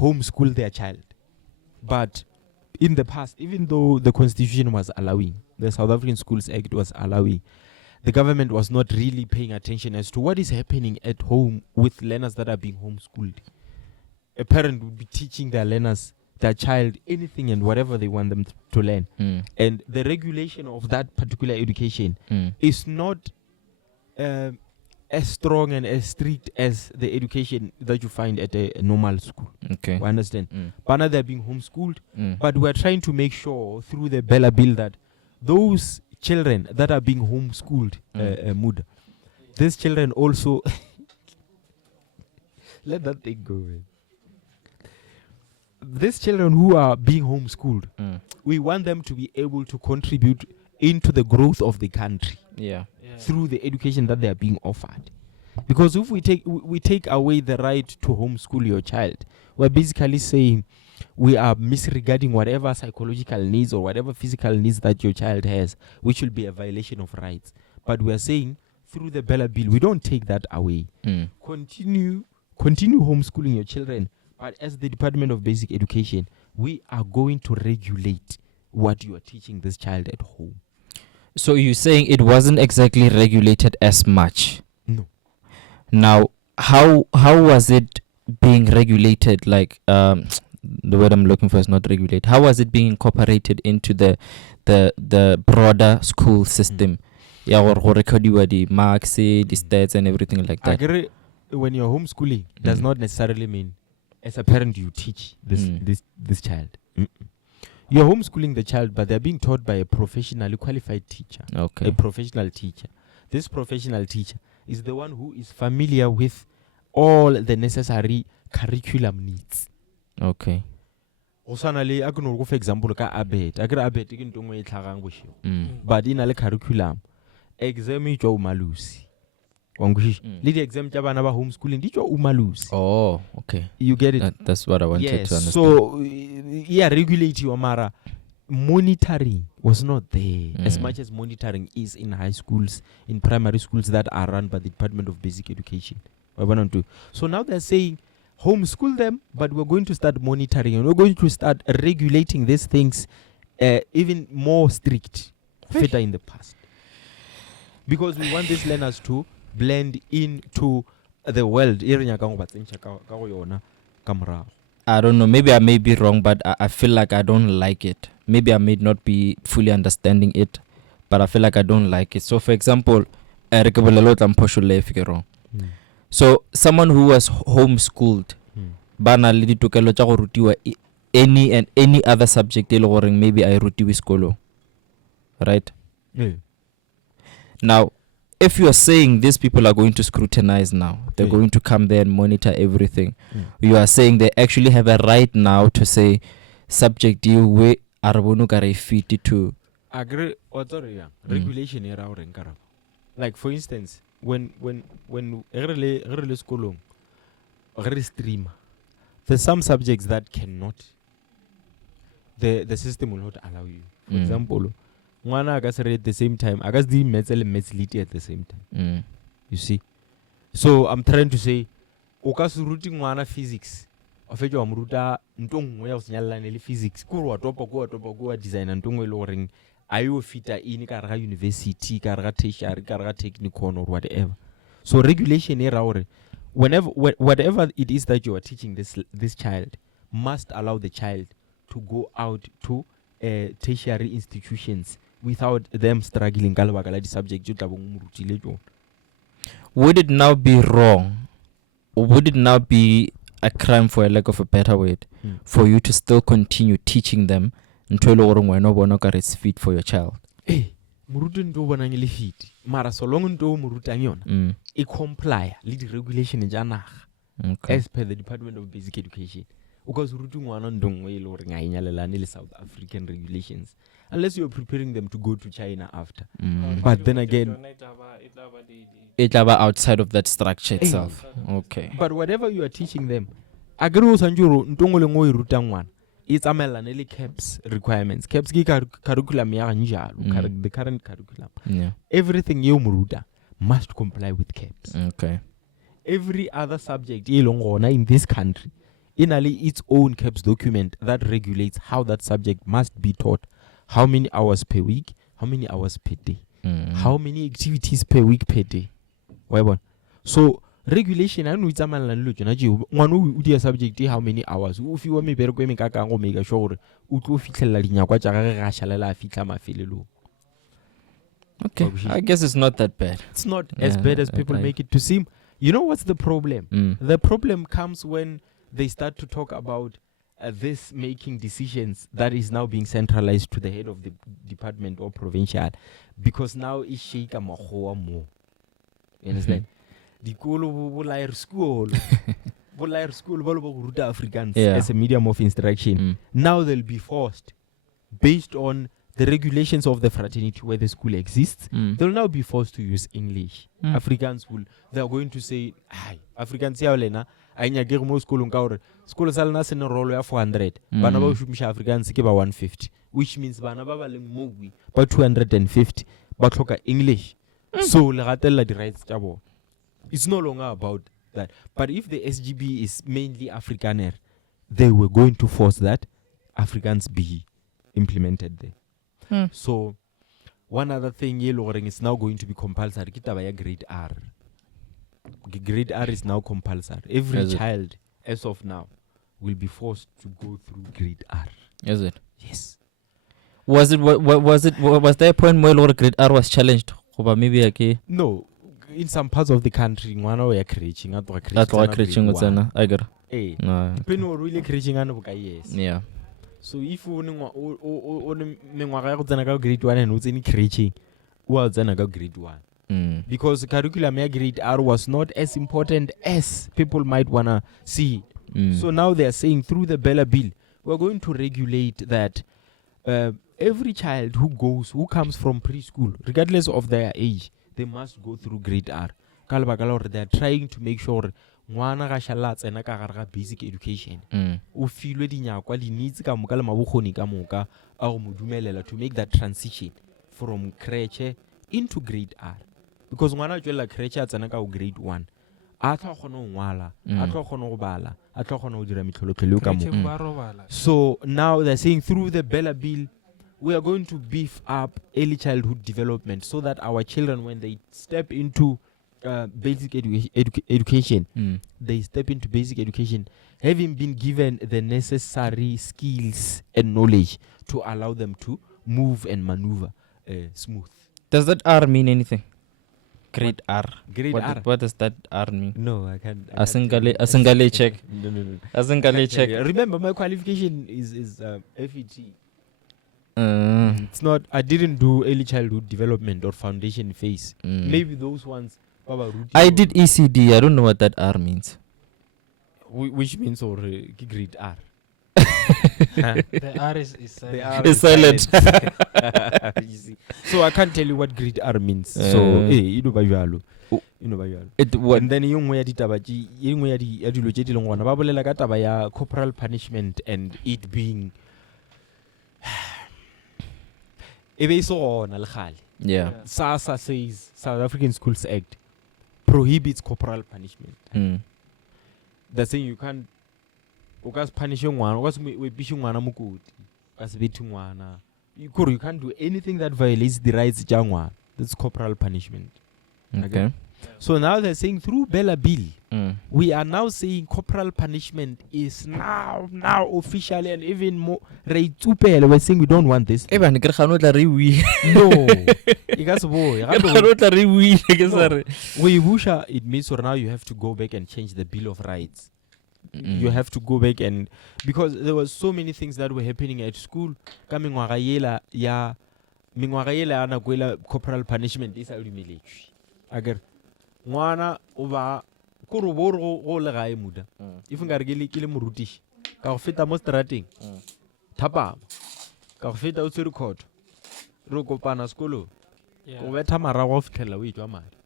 homeschool their child. But in the past, even though the constitution was allowing, the South African Schools Act was allowing, the government was not really paying attention as to what is happening at home with learners that are being homeschooled. A parent would be teaching their child anything and whatever they want them to learn. And the regulation of that particular education is not as strong and as strict as the education that you find at a normal school. Okay. You understand? But now they're being homeschooled. But we're trying to make sure through the Bela bill that those children that are being homeschooled, Muda, these children also let that thing go, man. These children who are being homeschooled, we want them to be able to contribute into the growth of the country through the education that they are being offered. Because if we take away the right to homeschool your child, we're basically saying we are misregarding whatever psychological needs or whatever physical needs that your child has, which will be a violation of rights. But we are saying through the Bela bill, we don't take that away. Continue homeschooling your children. But as the Department of Basic Education, we are going to regulate what you are teaching this child at home. So you're saying it wasn't exactly regulated as much? No. Now, how was it being regulated? Like, the word I'm looking for is not regulate. How was it being incorporated into the broader school system? Yeah, or recording the marks, the stats, and everything like that. When you're homeschooling, does not necessarily mean as a parent you teach this child. You're homeschooling the child, but they're being taught by a professionally qualified teacher. Okay. A professional teacher. This professional teacher is the one who is familiar with all the necessary curriculum needs. Okay. Osanale akono for example ka abet. Agra abet ke ntongo e tlhagang boshigo. But ina le curriculum. Exam e tswa umalusi. The exam jabana ba homeschooling di tswa umalusi. Oh, okay. You get it? That's what I wanted to understand. So regulate your mara. Monitoring was not there as much as monitoring is in high schools, in primary schools that are run by the Department of Basic Education. So now they're saying homeschool them, but we're going to start monitoring and we're going to start regulating these things even more strict, better in the past. Because we want these learners to blend into the world. I don't know, maybe I may be wrong, but I feel like I don't like it. Maybe I may not be fully understanding it, but I feel like I don't like it. So for example, so someone who was homeschooled, any other subject, maybe I rutiwi skolo, right? Now, if you are saying these people are going to scrutinize now, they're going to come there and monitor everything, you are saying they actually have a right now to say subject you we arabonu kare fit to agree authority regulation era o renkara. Like for instance, when really school stream, there's some subjects that cannot, the system will not allow you. For example, one I guess at the same time, I guess the maths lit at the same time. You see, so I'm trying to say, okas routing one physics. Ofejo amruta ntongwe ya usinyala neli physics. Kuro topo design ntongwe loring. Ayo fita ini karga university, karga tertiary, karga technicon or whatever. So regulation era whatever it is that you are teaching this child must allow the child to go out to tertiary institutions without them struggling. Subject. Would it now be wrong? Or would it now be a crime, for a lack of a better word, for you to still continue teaching them until it's fit for your child? Murutu ndo bonangile fit. Mara so long ndo muruta nyona. I comply with the regulation jana. Okay. As per the Department of Basic Education. Because urutu ngwana ndongwe lo ngainyala le South African regulations. Unless you're preparing them to go to China after. But then again, it's about outside of that structure itself. Okay. But whatever you are teaching them, agro sanjuro ntongole ngoi ruta ngwana. It's amelaneli CAPS requirements. CAPS ki curriculum ya njalo, the current curriculum. Yeah. Everything you muruta must comply with CAPS. Okay. Every other subject in this country inali its own CAPS document that regulates how that subject must be taught, how many hours per week, how many hours per day, how many activities per week per day. So regulation I know it's a man one do subject how many hours. If you want me better make sure Okay, I guess it's not that bad. It's not as bad as people make it to seem. You know what's the problem? The problem comes when they start to talk about this making decisions that is now being centralized to the head of the department or provincial, because now it's shake more. You understand? The school Africans as a medium of instruction. Now they'll be forced, based on the regulations of the fraternity where the school exists, they'll now be forced to use English. Africans they are going to say, "Hi, Africans ya lena, ainya ge mo school nka school salna se no rolo ya 400, bana ba shumisha Africans ke ba 150, which means bana ba leng mo ba 250 ba tlhoka English." So le gatella di rights tsa bona. It's no longer about that. But if the SGB is mainly Afrikaner, they were going to force that Africans be implemented there. So one other thing is now going to be compulsory. Grade R. Grade R is now compulsory. Every child, as of now, will be forced to go through grade R. Is it? Yes. Was there a point where grade R was challenged? Maybe no. In some parts of the country, one are creating. I get. Depending on really creating, yes. Yeah. So if you grade 1 and any creating, grade 1. Because curriculum grade R was not as important as people might wanna see. So now they are saying through the Bela bill, we're going to regulate that every child who comes from preschool, regardless of their age, they must go through grade R. They are trying to make sure ngwana ga shalatsa ena ka gare ga basic education o filwe dinyakwa di needs ka moka le mabokgoni ka moka a go modumelela to make that transition from creche into grade R, because ngwana tswela creche a tsena ka go grade 1 a tla gona go ngwala a tla gona go bala a tla gona go dira mitlholotlholo ka moka. So now they're saying through the Bela bill we are going to beef up early childhood development so that our children, when they step into basic education, they step into basic education having been given the necessary skills and knowledge to allow them to move and maneuver smooth. Does that R mean anything? Grade R. Grade R. What does that R mean? No, I can't. Asingale check. No. Asingale check. Remember, my qualification is FET. It's not. I didn't do early childhood development or foundation phase. Maybe those ones. I did ECD. I don't know what that R means. Which means or grade R. The R is silent. The R is silent. You see. So I can't tell you what grade R means. So you know by and then yung ya ditabaji yung ya di loje di longwana ba bolela ka taba ya corporal punishment and it being yeah. SASA says, South African Schools Act prohibits corporal punishment. They're saying you can't punish you can't do anything that violates the rights of Jangwa. That's corporal punishment. Okay. So now they're saying through Bela bill, we are now saying corporal punishment is now officially and even more. We're saying we don't want this. No. It means so now you have to go back and change the Bill of Rights. You have to go back and because there were so many things that were happening at school. Coming corporal punishment is military. Agar ngwana oba koroboro go le gae muda if nka re ke le morutishi ka go feta mo strateng thapa ka go feta o tsere khotho re kopana sekolo go betha mara go fitlhela o etswa mari.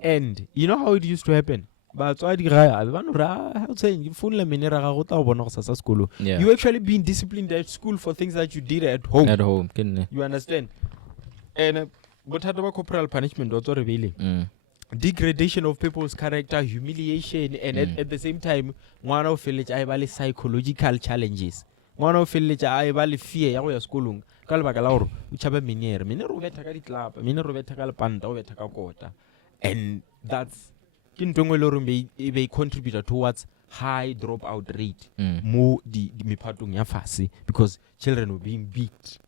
And you know how it used to happen, batswadi ga ba no ra o tseng phone la menera ga go tla bona go sa sekolo. You actually being disciplined at school for things that you did at home. You understand? And bothata ba corporal punishment o tsore bele degradation of people's character, humiliation, and at the same time, one of the psychological challenges. One of the fear ya go ya skolong ka lebaka la gore o tšhaba menere o betha ka ditlapa menere o betha ka lepanta o betha ka kota, and that's ke ntho engwe le gore e be contributor towards high dropout rate mo di mephatong ya fase, because children were being beat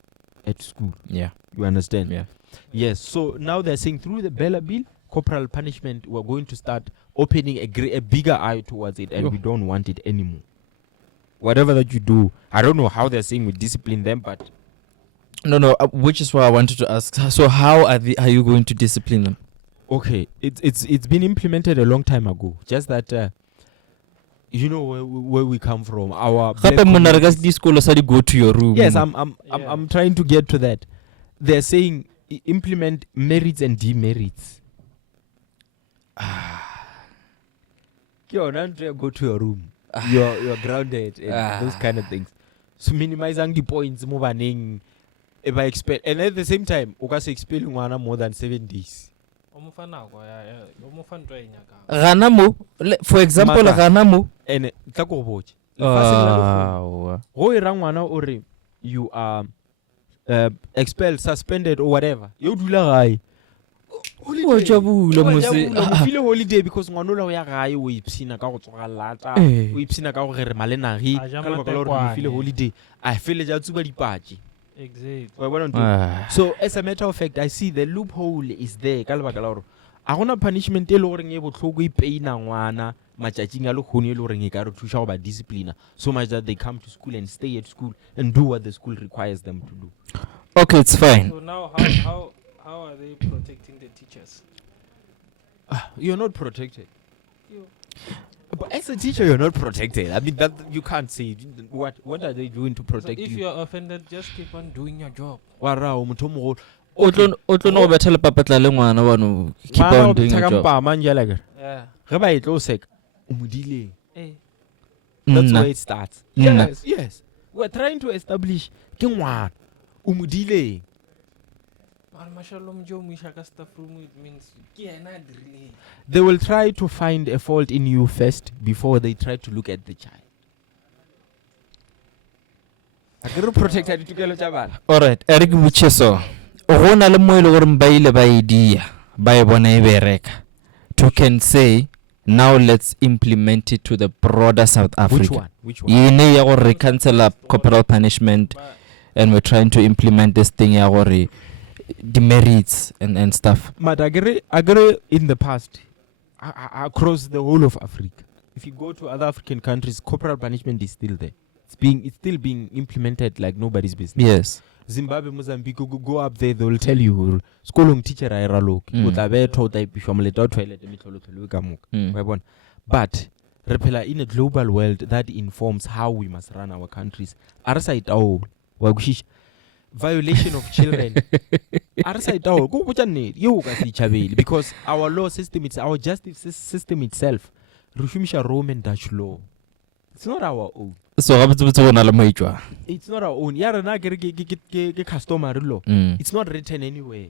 at school. Yeah, you understand? Yeah. Yes. So now they're saying through the Bela bill, corporal punishment, we're going to start opening a bigger eye towards it, and we don't want it anymore. Whatever that you do, I don't know how they're saying we discipline them, but no, which is why I wanted to ask. So how are you going to discipline them? Okay, it's been implemented a long time ago. Just that you know where we come from. Our go to your room. Yes, I'm trying to get to that. They're saying implement merits and demerits. Go to your room. You're grounded and those kind of things. So minimizing the points moving if I expect, and at the same time ukase expelling one more than 7 days. Ganamo, for example, Ganamo and takoboch. You are expelled, suspended or whatever. You do la holiday because ngwanola ya gae o ipsina ka go tsoga lata o ipsina ka go re malenagi ka le ba gore feel holiday I feel ja tsuba dipatsi. Exactly. So as a matter of fact, I see the loophole is there ka le ba ka la gore a gona punishment e le gore e botlhoko e peina ngwana matšatšing a le khone e le gore e ka re thusha go ba discipline so much that they come to school and stay at school and do what the school requires them to do. Okay, it's fine. So now how are they protecting the teachers? You're not protected. But as a teacher, you're not protected. I mean, that you can't say. What are they doing to protect you? If you're offended, just keep on doing your job. Keep on doing your job. Yeah. That's where it starts. Yes. We're trying to establish umudile. They will try to find a fault in you first before they try to look at the child. Alright, Eric Mucheso. Rona le mo ile gore mbaile ba idea ba e bona e bereka. To can say now let's implement it to the broader South Africa. Which one? Yene ya gore cancel up corporal punishment, and we're trying to implement this thing ya gore demerits and stuff. But I agree in the past across the whole of Africa. If you go to other African countries, corporal punishment is still there. It's still being implemented like nobody's business. Yes. Zimbabwe, Mozambique, go up there, they will tell you skolong teacher a eralok but repela in a global world that informs how we must run our countries. Violation of children. Because our law system, it's our justice system itself. Roman Dutch law. It's not our own. So it's not our own. Customary law. It's not written anywhere.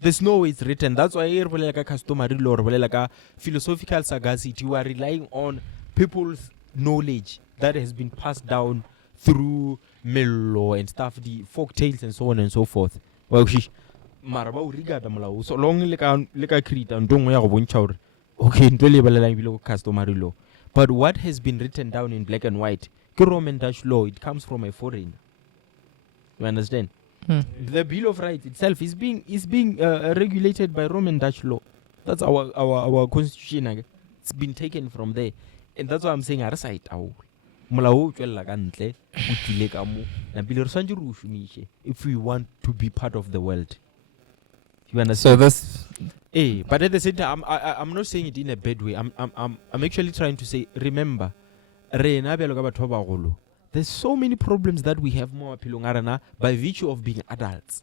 There's no way it's written. That's why like a customary law, like a philosophical sagacity. You are relying on people's knowledge that has been passed down through mill law and stuff, the folk tales and so on and so forth. Well, so long like a creed and don't wear okay, customary law. But what has been written down in black and white, Roman Dutch law, it comes from a foreigner. You understand? The Bill of Rights itself is being regulated by Roman Dutch law. That's our constitution. It's been taken from there, and that's why I'm saying if we want to be part of the world. You understand? So that's but at the same time, I'm not saying it in a bad way. I'm actually trying to say, remember, there's so many problems that we have more by virtue of being adults.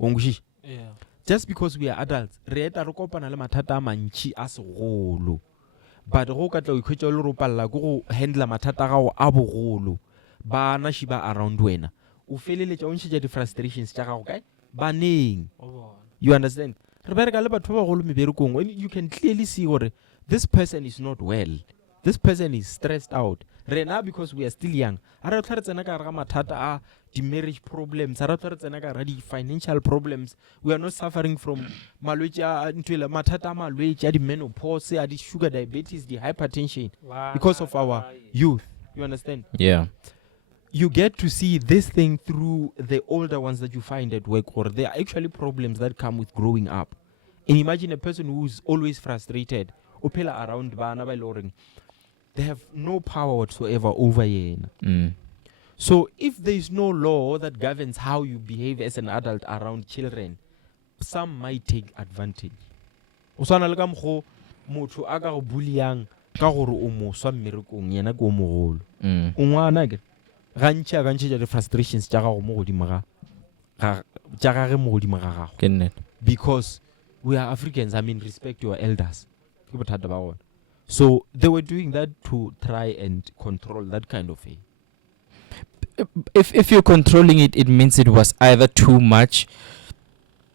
Yeah. Just because we are adults, but handle matata go bana shiba around wena o feleletsa o ntshitse di frustrations tsa gago kae baneng. You understand? When you can clearly see what this person is not well, this person is stressed out. Right now, because we are still young, the marriage problems, the financial problems. We are not suffering from the menopause, the sugar diabetes, the hypertension because of our youth. You understand? Yeah. You get to see this thing through the older ones that you find at work, or there are actually problems that come with growing up. And imagine a person who's always frustrated, opela around bana by loring. They have no power whatsoever over you. So if there is no law that governs how you behave as an adult around children, some might take advantage. Usana le ka mgo motho a ka go buliang ka gore o mo swa mmerekong yena go mogolo. Ungwana ke gantša the frustrations tša gago mo godimo ga gage mo godimo ga gago. Because we are Africans, I mean, respect your elders. So they were doing that to try and control that kind of thing. If you're controlling it, it means it was either too much,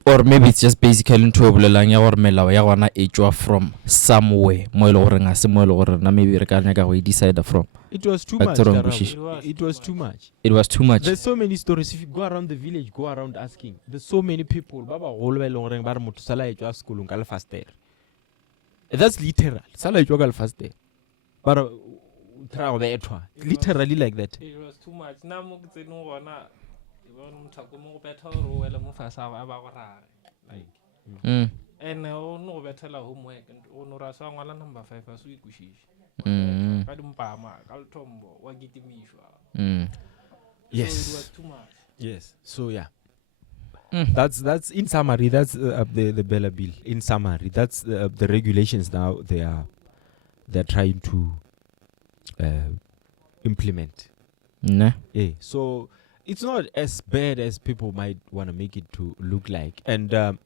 or maybe it's just basically into a bolelang ya gore melao ya gona e tswa from somewhere mo ile gore nga se mo ile gore na maybe re ka nna ka go decide from. It was too much. It was too much. It was too much. There's so many stories. If you go around the village, go around asking. There's so many people. Baba golwe longreng bar motho sala e tswa school ngale faster. That's literal. Sala e tswa ngale faster. But literally like that. It was too much. Na mo ke tseno gona e bona mthako mo go betha gore o wela mo fasa ba go rare. Like. And o no go bethela homework and o no ra sa ngwala number 5 a su ikushisha. Ka dimpama ka lthombo wa gitimishwa. Yes. So it was too much. Yes. So yeah. That's in summary. That's the Bela bill. In summary, that's the regulations now. They're trying to implement. Nah. Yeah. So it's not as bad as people might want to make it to look like. And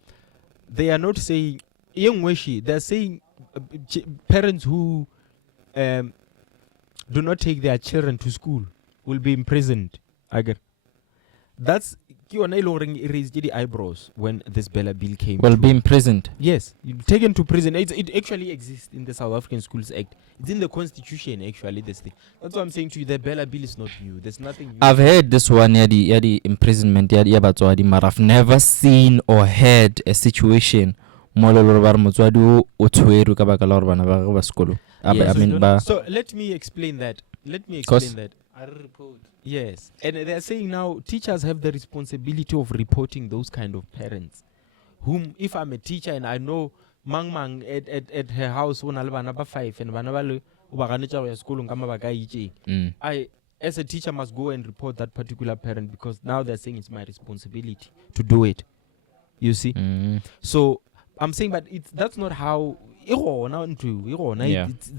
they are not saying they're saying parents who do not take their children to school will be imprisoned. That's raised the eyebrows when this Bela bill came. Will be imprisoned. Yes, taken to prison. It actually exists in the South African Schools Act. It's in the Constitution actually. This thing. That's what I'm saying to you. The Bela bill is not new. There's nothing new. I've heard this one. The imprisonment. But I've never seen or heard a situation. So let me explain that. I report. Yes, and they're saying now teachers have the responsibility of reporting those kind of parents. Whom, if I'm a teacher and I know mang at her house when alba 5 and I, as a teacher, must go and report that particular parent because now they're saying it's my responsibility to do it. You see? So I'm saying, but that's not how. It's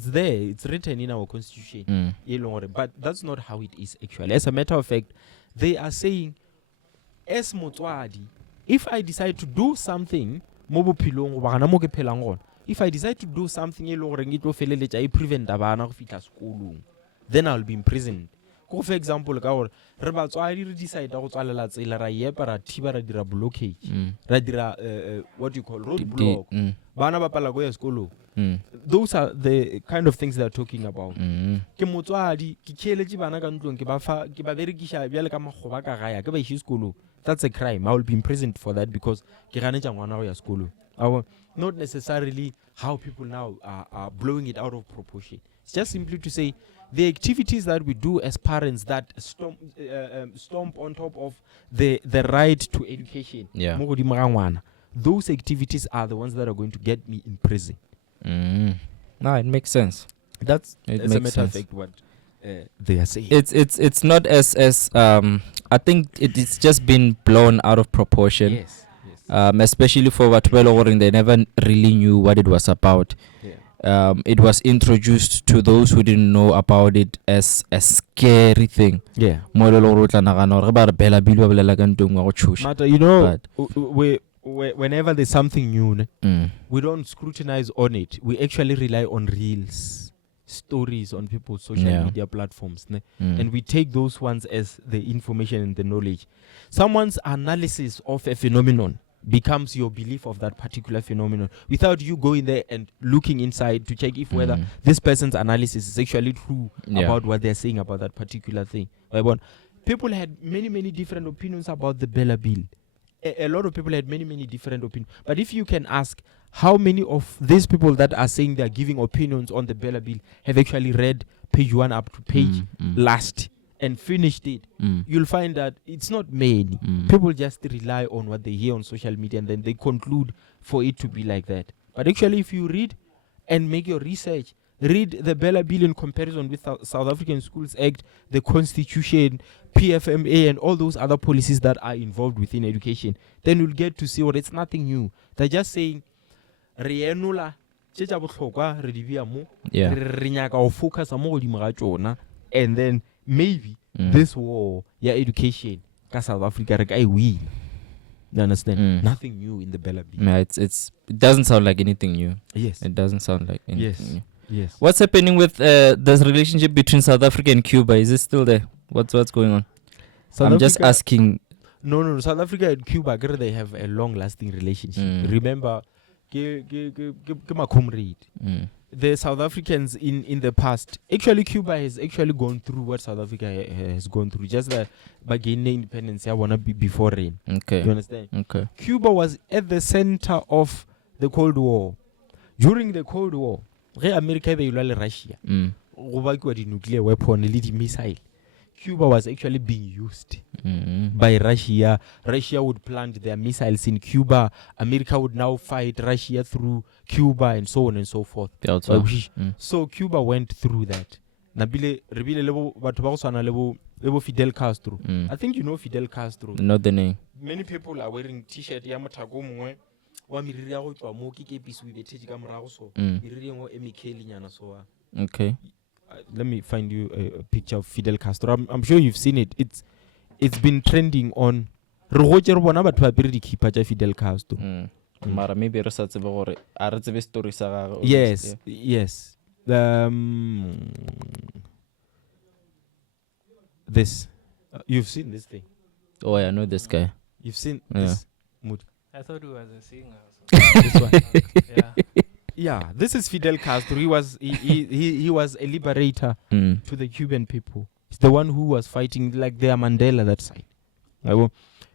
there. It's written in our constitution. But that's not how it is actually. As a matter of fact, they are saying, as Motswadi, if I decide to do something, if I decide to do something, I prevent school, then I'll be imprisoned. For example, re decide go tswalela tsela ra yepa ra thiba ra dira blockage ra dira what you call roadblock bana ba pala go ya sekolo. Those are the kind of things they are talking about. Ke motswadi ke kheletse bana ka ntlong ke ba berekisha bjale ka magoba ka gaya ke ba ishi sekolo. That's a crime. I will be imprisoned for that because ke ganetša ngwana go ya sekolo. Not necessarily how people now are blowing it out of proportion. It's just simply to say the activities that we do as parents that stomp on top of the right to education. Yeah. Those activities are the ones that are going to get me in prison. No, it makes sense. That's as a matter of fact what they are saying. It's not as I think it's just been blown out of proportion. Yes. Especially for what they never really knew what it was about. Yeah. It was introduced to those who didn't know about it as a scary thing. Yeah. Matter, you know, whenever there's something new, we don't scrutinize on it. We actually rely on reels, stories on people's social media platforms. And we take those ones as the information and the knowledge. Someone's analysis of a phenomenon becomes your belief of that particular phenomenon without you going there and looking inside to check if whether this person's analysis is actually true about what they're saying about that particular thing. People had many different opinions about the Bela bill. A lot of people had many different opinions. But if you can ask how many of these people that are saying they're giving opinions on the Bela bill have actually read page 1 up to page last and finished it, you'll find that it's not many. People just rely on what they hear on social media and then they conclude for it to be like that. But actually, if you read and make your research, read the Bela bill in comparison with South African Schools Act, the Constitution, PFMA, and all those other policies that are involved within education, then you'll get to see what it's nothing new. They're just saying, and then maybe this war, education, South Africa, I win. You understand? Nothing new in the Bela bill. Yeah, it doesn't sound like anything new. Yes. It doesn't sound like anything new. Yes. What's happening with this relationship between South Africa and Cuba? Is it still there? What's going on? I'm just asking. No. South Africa and Cuba, they have a long-lasting relationship. Remember, my comrade. The South Africans in the past, actually Cuba has actually gone through what South Africa has gone through. Just that by gaining independence, I wanna be before rain. Okay. You understand? Okay. Cuba was at the center of the Cold War. During the Cold War, America they Russia. The nuclear weapon, the missile. Cuba was actually being used by Russia. Russia would plant their missiles in Cuba. America would now fight Russia through Cuba and so on and so forth. So Cuba went through that. Fidel Castro. I think you know Fidel Castro. Not the name. Many people are wearing t-shirt Okay. Let me find you a picture of Fidel Castro. I'm sure you've seen it. It's been trending on Fidel Castro. Maybe yes. This you've seen this thing. Oh, I know this guy. You've seen this mood. I thought he was a singer. This one. Yeah, this is Fidel Castro. He was a liberator to the Cuban people. He's the one who was fighting like their Mandela that side.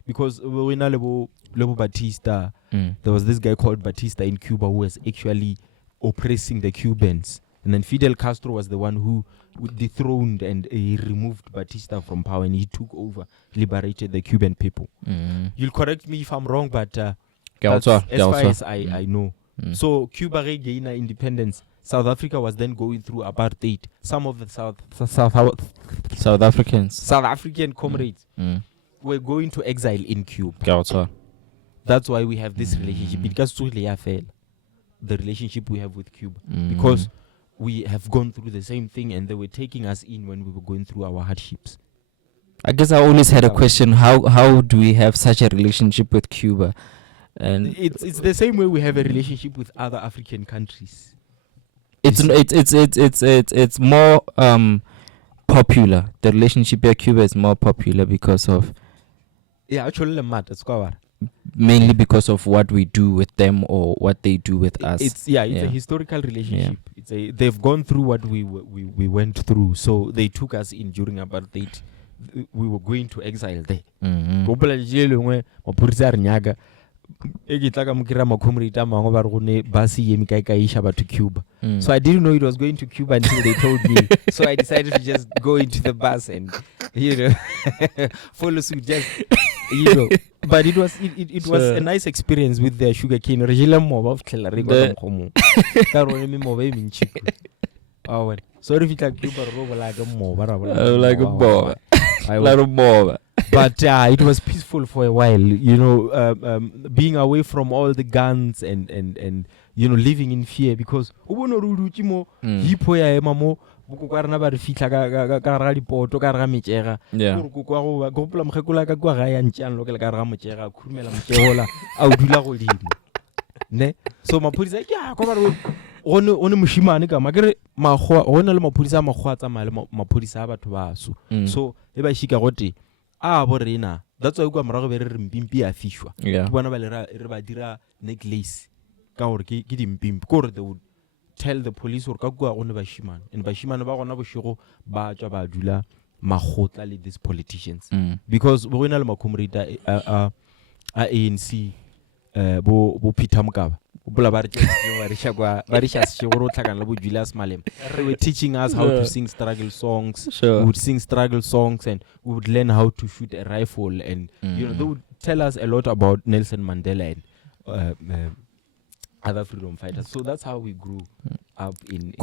Because when Lebo Batista, there was this guy called Batista in Cuba who was actually oppressing the Cubans. And then Fidel Castro was the one who dethroned and he removed Batista from power and he took over, liberated the Cuban people. You'll correct me if I'm wrong, but as far as I know. So Cuba regained independence. South Africa was then going through apartheid. Some of the South African comrades were going to exile in Cuba. That's why we have this relationship. Because the relationship we have with Cuba. Because we have gone through the same thing and they were taking us in when we were going through our hardships. I guess I always had a question. How do we have such a relationship with Cuba? And it's the same way we have a relationship with other African countries. It's more popular. The relationship with Cuba is more popular because of mainly because of what we do with them or what they do with us. It's a historical relationship. They've gone through what we went through, so they took us in during apartheid. We were going to exile there. So I didn't know it was going to Cuba until they told me. So I decided to just go into the bus and follow suit. But it was a nice experience with their sugarcane. Sorry if it's Cuba but it was peaceful for a while, being away from all the guns and living in fear because so maphodisa one moshimane ka makere magwa gona le maphodisa a magwa tsa male maphodisa a batho ba so e ba shika gote a bo rena That's why kwa morago be re mpimpi a fishwa. Yeah. Ke bona ba le re ba dira necklace ka gore ke di mpimpi gore they would tell the police gore ka kwa go ne bashimane and bashimane ba gona boshego ba tswa ba dula magotla le these politicians because bo ina le makomrita a ANC bo Peter Mkaba bola ba re sha shegoro tlhakana le bo Julius Malema. They were teaching us how to sing struggle songs. We would sing struggle songs and we would learn how to shoot a rifle and you know they would tell us a lot about Nelson Mandela and other freedom fighters. So that's how we grew up in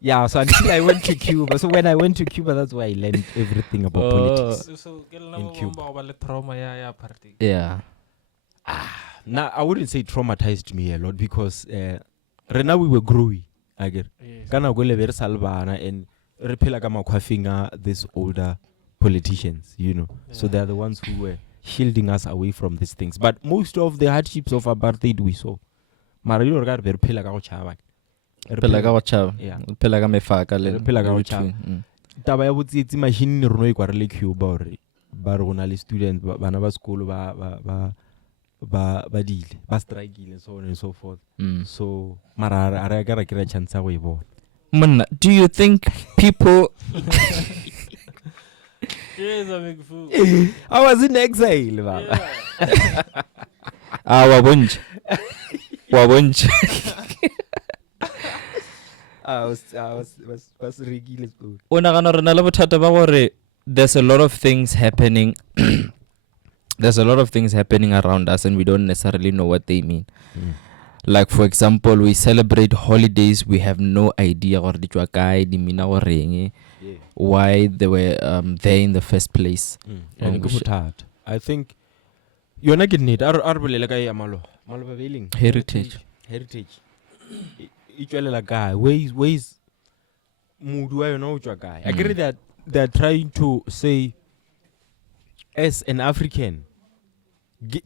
yeah, so until I went to Cuba. So when I went to Cuba, that's why I learned everything about politics in Cuba. Yeah. Now, I wouldn't say it traumatized me a lot because right now we were growing. I get. Kana go le very salvana and repela kama kwafinga these older politicians, you know. So they are the ones who were shielding us away from these things. But most of the hardships of apartheid we saw. Mara you regard very pela ka go chava. Pela ka go chava. Yeah. Pela ka mefaka le. Pela ka go chava. Taba ya botsi machine re no e kware le Cuba hore ba rona le students bana ba sekolo ba dile ba strike and so on and so forth. So mara ara ka ra kira chance go e bona. Man, do you think people Yes, I'm big fool. I was in exile, baba. Wabunj. I was regular school. Onagana re na le bothata ba gore there's a lot of things happening. There's a lot of things happening around us and we don't necessarily know what they mean. Like for example, we celebrate holidays, we have no idea why they were there in the first place. I think you're not getting it. Heritage. Guy, where is mood? I agree that they're trying to say, as an African,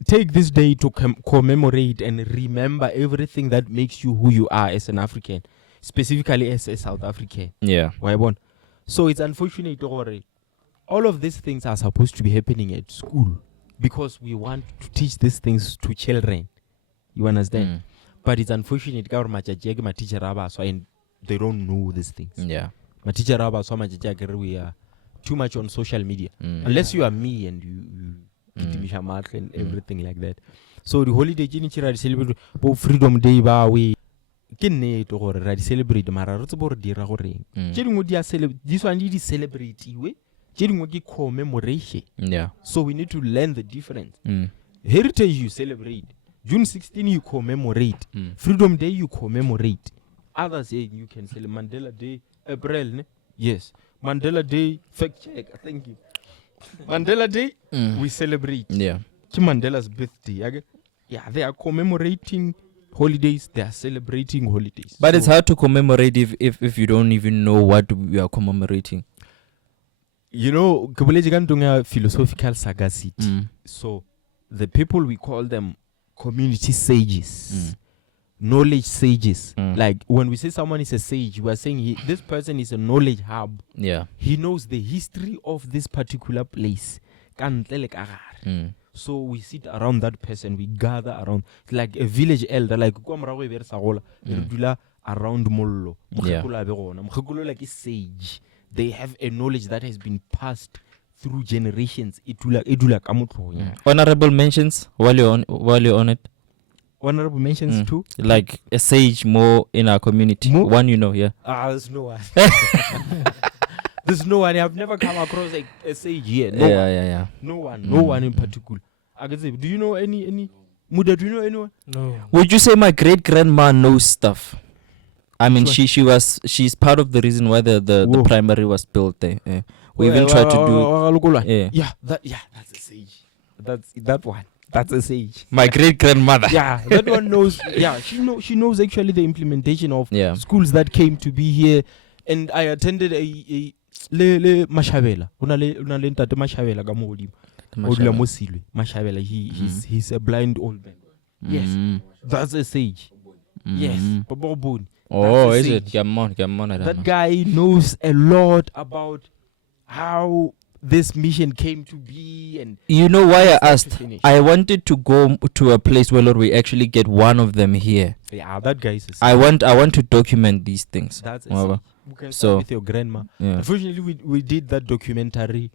take this day to commemorate and remember everything that makes you who you are as an African, specifically as a South African. Yeah. So it's unfortunate, all of these things are supposed to be happening at school because we want to teach these things to children. You understand? But it's unfortunate, my teacher and they don't know these things. Yeah. My teacher we are too much on social media. Unless you are me and you and everything like that. So the holiday celebrate Freedom Day we celebrate this one is celebrate commemoration. Yeah. So we need to learn the difference. Heritage you celebrate. June 16 you commemorate. Freedom Day you commemorate. Others say you can celebrate Mandela Day, April. Ne? Yes. Mandela Day, fact check. Thank you. Mandela Day, we celebrate. Yeah. Mandela's birthday. Yeah, they are commemorating holidays. They are celebrating holidays. But so it's hard to commemorate if you don't even know what we are commemorating. You know, philosophical sagacity. So the people, we call them community sages. Knowledge sages. Like when we say someone is a sage, we are saying this person is a knowledge hub. Yeah. He knows the history of this particular place. So we sit around that person, we gather around like a village elder, like around Mollo. Yeah. Like a sage. They have a knowledge that has been passed through generations. Honorable mentions while you're on it. Honorable mentions too? Like a sage more in our community. More? One yeah. There's no one. There's no one. I've never come across a sage here. Yeah. No one in particular. I can say, do you know any Muda, do you know anyone? No. Would you say my great grandma knows stuff? I mean, she's part of the reason why the primary was built there. We even tried to do that's a sage. That's that one. That's a sage. My great grandmother. Yeah, that one knows. Yeah, she knows actually the implementation of schools that came to be here. And I attended a Mashabela. Unale ntate Mashabela ka mo Odula Mosilwe. Mashabela, he's a blind old man. Yes. That's a sage. Yes. Oh, is it? That guy knows a lot about how this mission came to be, and you know why I asked? I wanted to go to a place where Lord, we actually get one of them here. Yeah, that guy is. I want to document these things. That's Whatever. we can start with your grandma. Yeah. Unfortunately, we did that documentary.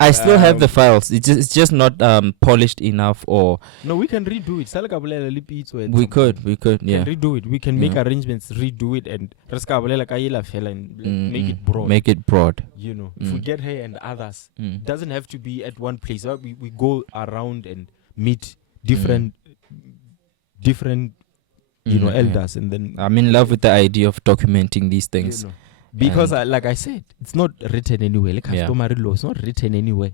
I still have the files. It's just not polished enough, or no, we can redo it. we could, yeah. Can redo it. We can make arrangements, redo it, and make it broad. Make it broad. You know, if we get her and others, it doesn't have to be at one place. We go around and meet different elders, and then I'm in love with the idea of documenting these things. You know. Because, like I said, it's not written anywhere. Like customary law, it's not written anywhere.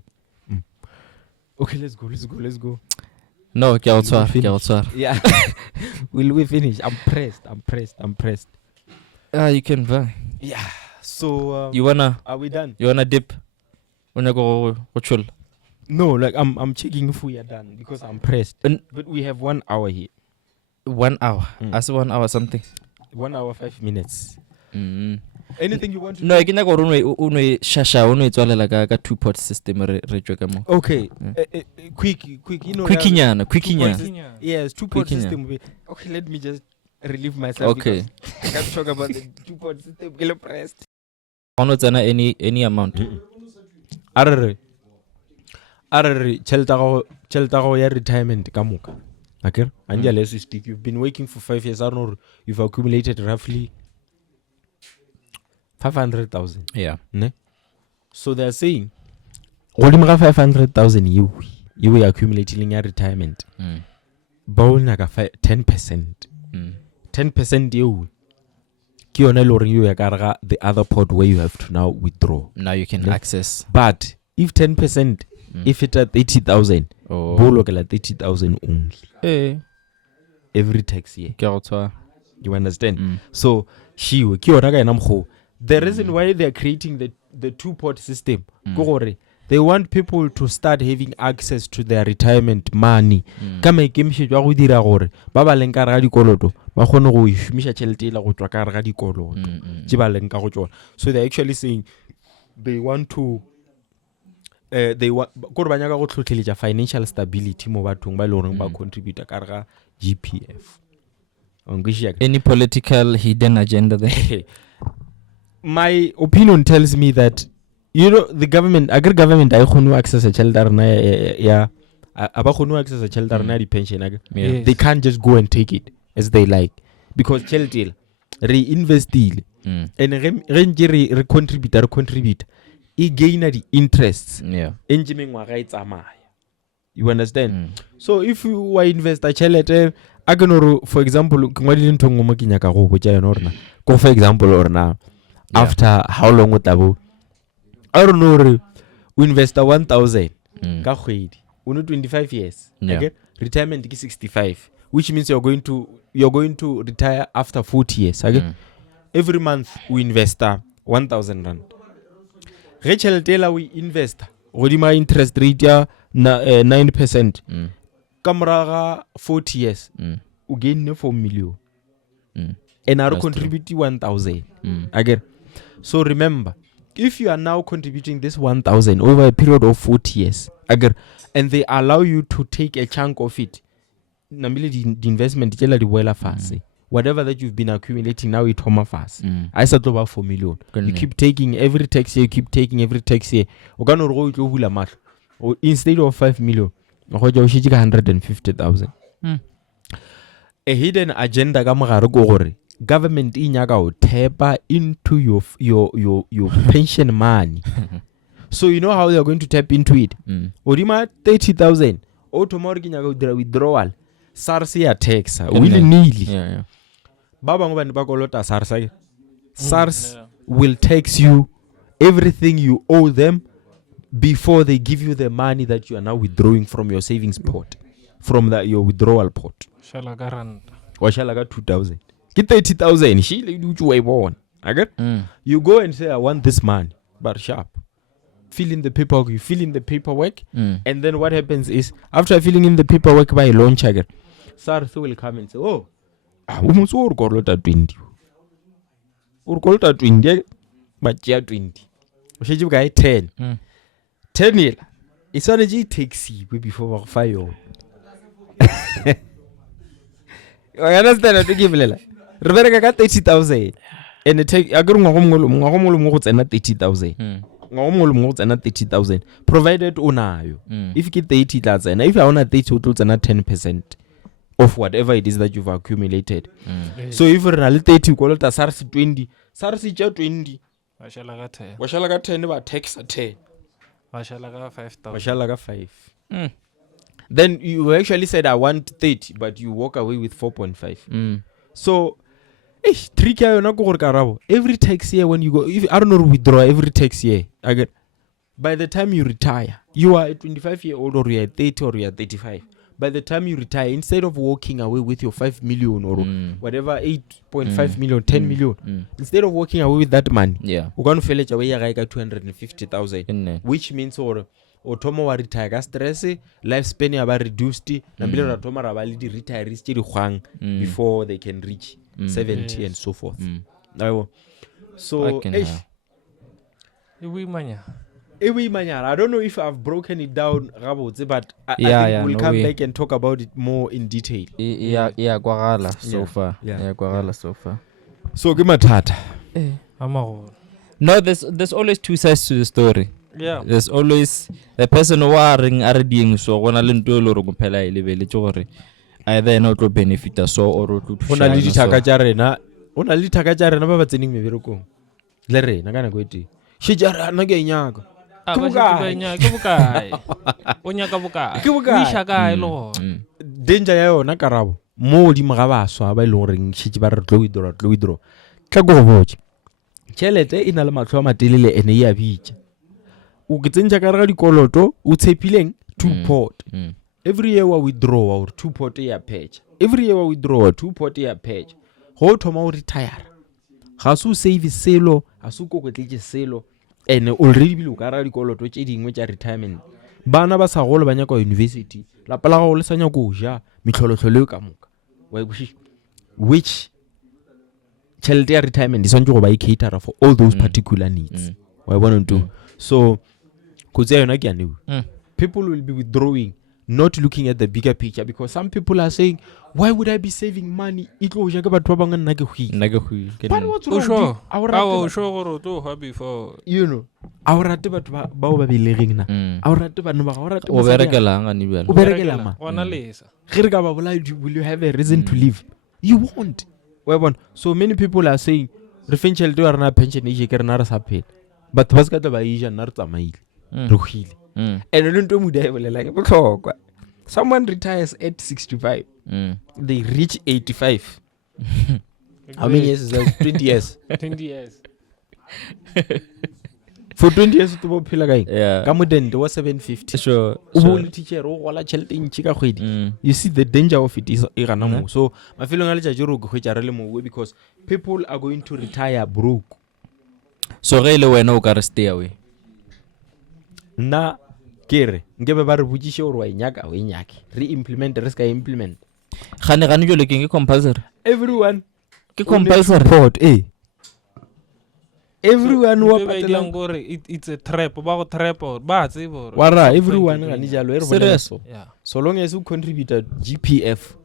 Okay, let's go. No, yeah. Will we finish? I'm pressed. You can buy. Yeah. So are we done? You wanna dip? Wanna go chul? No, like I'm checking if we are done because I'm pressed. But we have 1 hour here. 1 hour. I said 1 hour something. 1 hour 5 minutes. Anything you want to? No, I can go shasha like a 2-pot system. Okay, quick. You know, quickinyana. Yes, 2-pot system. Okay, let me just relieve myself. Okay, I can't talk about the 2-pot system. Get pressed. Any amount. Arre, chelta ya retirement kamuka. Okay, Anja, let's stick. You've been working for 5 years. I don't know. You've accumulated roughly 500,000. Yeah. Ne? So they're saying, "Olimaka 500,000 you will accumulate in your retirement. Bowl naga 10%. 10% you. Kiona loring you the other pot where you have to now withdraw. Now you can access. But if 10%, if it's at 30,000, bowl 30,000 only. Every tax year. You understand? So she will the reason why they're creating the 2-pot system, they want people to start having access to their retirement money. So they're actually saying they want to financial stability mo bathong ba loreng ba contribute ka GPF. Any political hidden agenda there? My opinion tells me that, you know, the government, agri government, I khonu access a child pension. They can't just go and take it as they like, because child reinvest and contribute e gain the interests. Yeah. You understand? So if you invest a child, for example, for example, or now. Yeah. After how long would that? I don't know. We invest 1,000. 25 years. Yeah. Okay? Retirement is 65, which means you're going to retire after 40 years. Okay? Every month we invest 1,000 rand. Rachel Taylor we invest. Rodima interest rate 9%. Kamraga 40 years. We gain 4 million. And I contribute 1,000. Again. So remember, if you are now contributing this 1,000 over a period of 40 years, and they allow you to take a chunk of it, the investment, whatever that you've been accumulating now, it's home fast. I said about 4 million. You keep taking every tax year, instead of 5 million, 150,000. A hidden agenda government inyaga tap into your pension money. So you know how they are going to tap into it. Odima 30,000. Tomorrow inyaga withdrawal. SARS ya tax. Willy-nilly. Yeah. Baba ngobani bakolota SARS. SARS will tax you everything you owe them before they give you the money that you are now withdrawing from your savings pot, from your withdrawal pot. Shalaga 2,000. Get 30,000. She do you born. You go and say, I want this money, but sharp. Fill in the paperwork. You fill in the paperwork, and then what happens is, after filling in the paperwork by a loan checker, SARS will come and say, "Oh, almost all got 20. Or got 20, but yeah 20. She you guy 10. 10 e tshwanetse e taxi before ba go fa yone. I understand what you bolela. Re bereka ka 30,000 and a ke re ngwago mongwe le go tsena 30,000. Ngwago mongwe le mongwe go tsena 30,000 provided o nayo. If ke 30 tla tsena, if ha ona 30 o tlo tsena 10% of whatever it is that you've accumulated. So if re na le 30 ko lota SARS 20, SARS tja 20 wa shala ka 10 wa shala ka 10 ba tax 10 wa shala ka 5,000 wa shala ka 5. Then you actually said I want 30 but you walk away with 4.5. So tricky yona go gore karabo every tax year when you go, if I don't know, withdraw every tax year again, by the time you retire you are a 25-year-old or you are 30 or you are 35. By the time you retire, instead of walking away with your 5 million or whatever 8.5 million, 10 million, instead of walking away with that money, you're going to feel it away like 250,000, which means or thoma wa retire ka stress, lifespan ya ba reduced, na bile ra thoma ra ba le di retirees tse di gwang before they can reach 70 and so forth. So I don't know if I've broken it down, but I think we'll come back and talk about it more in detail. So far. So give me tata. No, there's always two sides to the story. Yeah. There's always the person who are reading so gona le ntwe lo re go phela ile bele gore either no tlo benefita so or to ona le dithaka tja rena ba ba tsening meberekong le rena kana go ete shijara na ke nyaka danger ya yona karabo mo di mga baswa ba ile goreng shitse ba re tlo withdraw tla go botse tšhelete e na le matlho a matelele ene ya bitša o ke tsentša ka re ga dikoloto o tshepileng 2 pot every year wa withdraw or 2 pot ya patch every year wa withdraw 2 pot ya patch go thoma o retire ga se o save selo a se go tletse selo ene already bile o ka ra dikoloto tše dingwe tša retirement bana ba sa golo ba nya kwa university la pala go le sanya go ja mitlholotlholo ka moka wa ibushi which tšhelete ya retirement is go ba cater for all those particular needs wa bona nto so kutse yona ke ane people will be withdrawing not looking at the bigger picture because some people are saying why would I be saving money itlo ja ke batho ba bangwe nna ke hui but what's wrong gore to ha before you know our rate batho ba ba belegeng na our rate bana ba go rate o berekela ngani bjalo o berekela ma ona lesa gere ka ba bola will you have a reason to live you won't weapon so many people are saying refenchel to rena pension e je ke rena re sa phela batho ba se ka ba ija nna re tsamaile re khile and le ntwe muda e bolela ke botlhokwa someone retires at 65 they reach 85 how many years is that 20 years 20 years for 20 years to bo phela kae Yeah. ka modende wa 750 Sure. o bo le teacher o gola tšhelete ntši ka kgwedi you see the danger of it is e gana mo so mafelong a letšatši re go hwetša re le mowe because people are going to retire broke So ge ile wena o ka re stay away. nna kere nkebe ba re botšiše gore wa enyaka o enyake re implement re ska implement Gane jole ke compulsory. everyone Ke compulsory. support everyone wa Ke ba patela ileng gore it's a trap ba go trap ba tsebo wara everyone ga ni jalo e re bona Serious? so yeah so long as you contribute GPF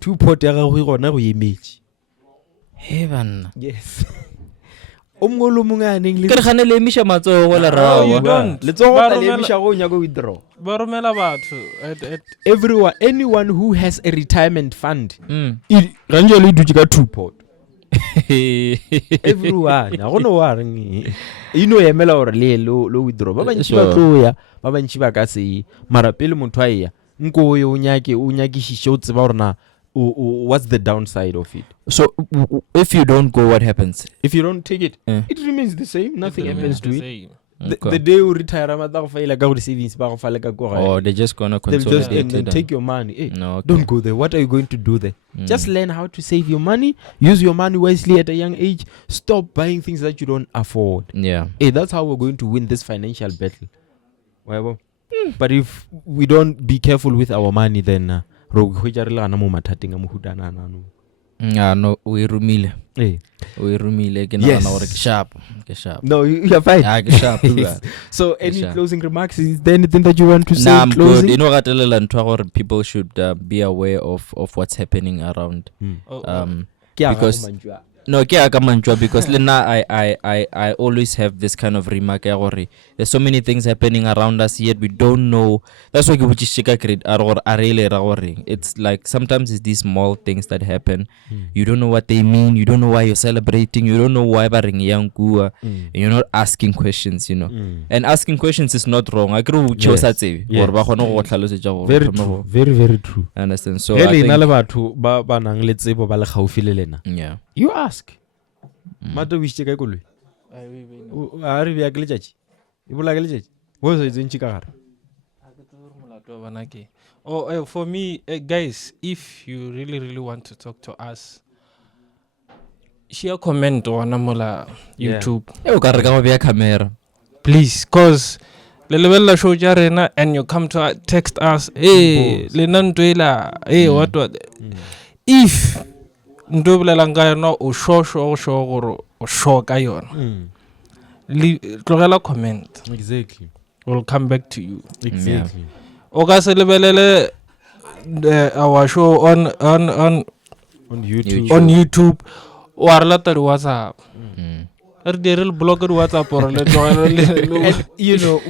2 pot ya gago e gona go emetše He banna. yes o mongwe le mongwe a neng le Ke re gane le emisha matsogo le you rawa. don't. letsogo Ba ta le romela- emisha go nyaka withdraw ba romela batho at anyone who has a retirement fund Mm. ga njalo e dutše ka 2 pot everyone ga gona wa reng e no emela gore le lo withdraw ba bantši ba Sure. tloya ba bantši ba ka se mara pele motho a eya nko o ye o nyakišiše o tseba gore na what's the downside of it So if you don't go, what happens? if you don't take it Eh. it remains the same nothing happens to it Okay. the day you retire mata go faila ka gore savings ba go fale ka ko Oh, they're just gonna they'll just consolidate and then it. take your money No, okay. don't go there what are you going to do there just learn how to save your money use your money wisely at a young age stop buying things that you don't afford Yeah. that's how we're going to win this financial battle Whatever. But if we don't be careful with our money then ro go ja re le gana mo mathateng a mohutana no No, we rumile. We rumile Yes. Sharp. No, you're fine. Sharp. So, any Sharp. closing remarks? Is there anything that you want to say? Nah, I'm in closing? good. You know what? People should be aware of what's happening around. Because no, because I always have this kind of remark. There's so many things happening around us, yet we don't know. That's why it's like sometimes it's these small things that happen. You don't know what they mean. You don't know why you're celebrating. You don't know why and you're not asking questions, you know. And asking questions is not wrong. I agree with you. Very true. Very, very true. Understand? So yeah. You ask. Matter which take go. Ari bi aglejaji. Ibula aglejaji. Wo so izin chika Oh, for me, guys, if you really want to talk to us, share comment on Amola YouTube. Camera. Please, cause le level la show jarena and you come to text us, hey, le nantuela, hey, what? If ndobla langa no o show o show ka yona. Tlogela comment. Exactly. We'll come back to you. Exactly. Oga selebelele our show on YouTube. On YouTube or later WhatsApp. The real blogger WhatsApp or and you know,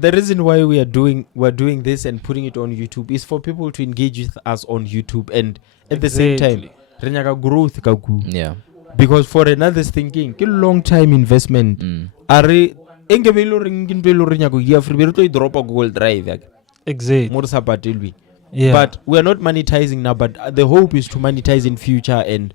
the reason why we're doing this and putting it on YouTube is for people to engage with us on YouTube and at the same time renyaga growth kaku. Yeah. Because for another thinking, a long time investment. Are engebelo ringin pelo renyago ya free to drop a Google Drive. Exactly. Yeah. But we are not monetizing now, but the hope is to monetize in future and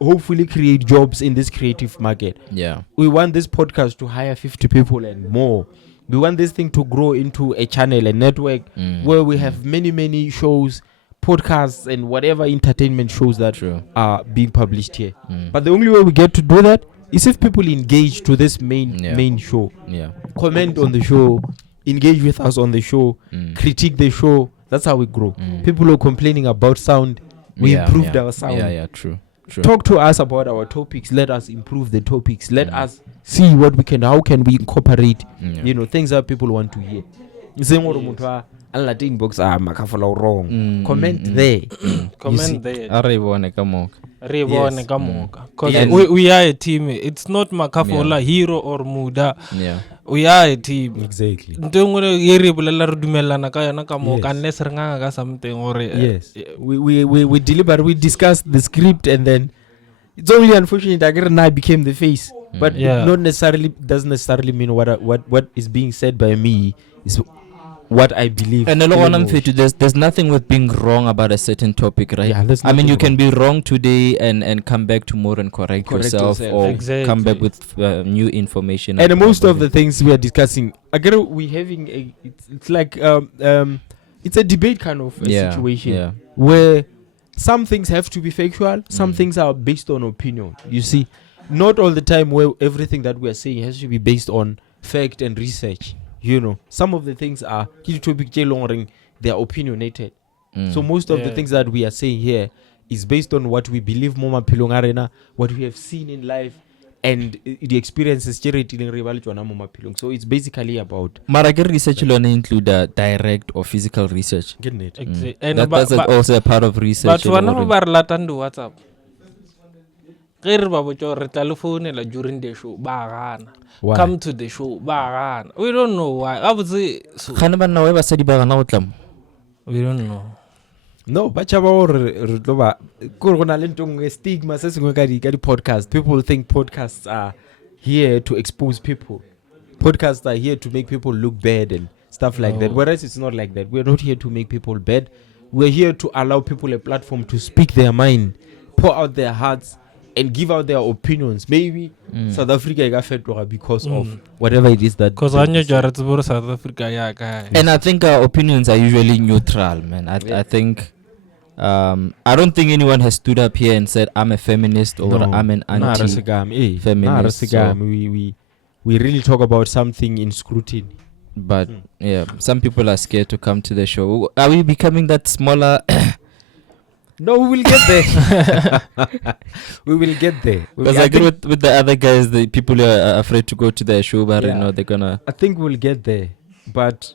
hopefully create jobs in this creative market. Yeah. We want this podcast to hire 50 people and more. We want this thing to grow into a channel, a network where we have many shows, podcasts and whatever entertainment shows that are being published here. But the only way we get to do that is if people engage to this main show. Yeah. Comment on the show, engage with us on the show, critique the show. That's how we grow. People are complaining about sound. We improved our sound. Yeah, true. Talk to us about our topics. Let us improve the topics. Let us see how can we incorporate, things that people want to hear. Inbox wrong. Comment there. Comment there. Because we are a team. It's not Makafola, Hero or Muda. Yeah. We are a team. Exactly. Yes. We deliver. We discuss the script and then it's only unfortunate I became the face. But it doesn't necessarily mean what is being said by me is what I believe. And there's nothing with being wrong about a certain topic, right? Yeah, I mean, you can be wrong today and come back tomorrow and correct yourself or come back with new information. And most of the things we are discussing, we're having it's like it's a debate kind of situation where some things have to be factual, some things are based on opinion. You see, not all the time where everything that we are saying has to be based on fact and research. Some of the things are they are opinionated. So most of the things that we are saying here is based on what we believe Moma Pilong Arena, what we have seen in life, and the experiences. So it's basically about. Maragir research will include direct or physical research. Getting it? That's also a part of research. But one of our Latin do WhatsApp. During the show, come to the show, we don't know why. I would say we don't know. No, but stigma podcast. People think podcasts are here to expose people. Podcasts are here to make people look bad and stuff like that. Whereas it's not like that. We're not here to make people bad. We're here to allow people a platform to speak their mind, pour out their hearts, and give out their opinions. Maybe South Africa got fed because of whatever it is that. Because I know South Africa, and I think our opinions are usually neutral, man. I think. I don't think anyone has stood up here and said I'm a feminist or I'm an anti-feminist. We really talk about something in scrutiny. But some people are scared to come to the show. Are we becoming that smaller No, we will get there. We will get there. Because I agree with the other guys, the people who are afraid to go to the show, but they're gonna. I think we'll get there, but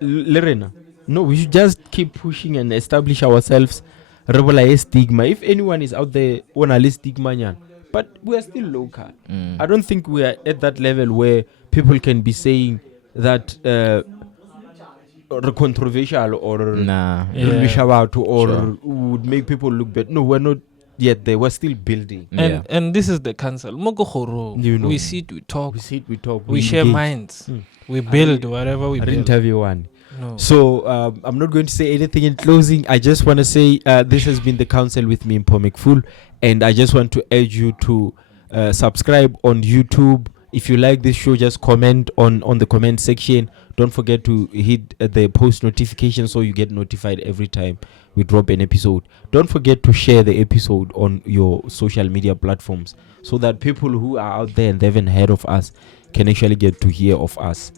Lorena, no, we should just keep pushing and establish ourselves. Rebel stigma. If anyone is out there on a list stigma, but we are still local. I don't think we are at that level where people can be saying that controversial or would make people look bad. No, we're not yet there. We're still building. And this is the council. We sit, we talk. We share minds. We build whatever we build. Interview one. No. So I'm not going to say anything in closing. I just want to say this has been the Counsel with me, Mpomek Full, and I just want to urge you to subscribe on YouTube. If you like this show, just comment on the comment section. Don't forget to hit the post notification so you get notified every time we drop an episode. Don't forget to share the episode on your social media platforms so that people who are out there and they haven't heard of us can actually get to hear of us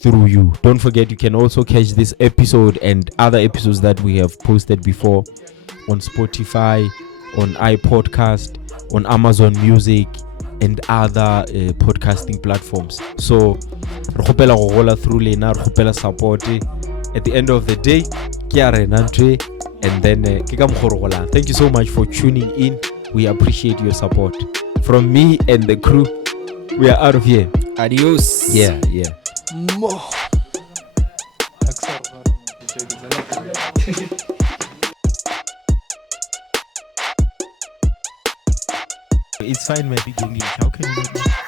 through you. Don't forget, you can also catch this episode and other episodes that we have posted before on Spotify, on iPodcast, on Amazon Music, and other podcasting platforms. So rukopela go gola through lena, rukopela support. At the end of the day, and then thank you so much for tuning in. We appreciate your support. From me and the crew, we are out of here. Adios. Yeah. More. It's fine, my big English. How can you not?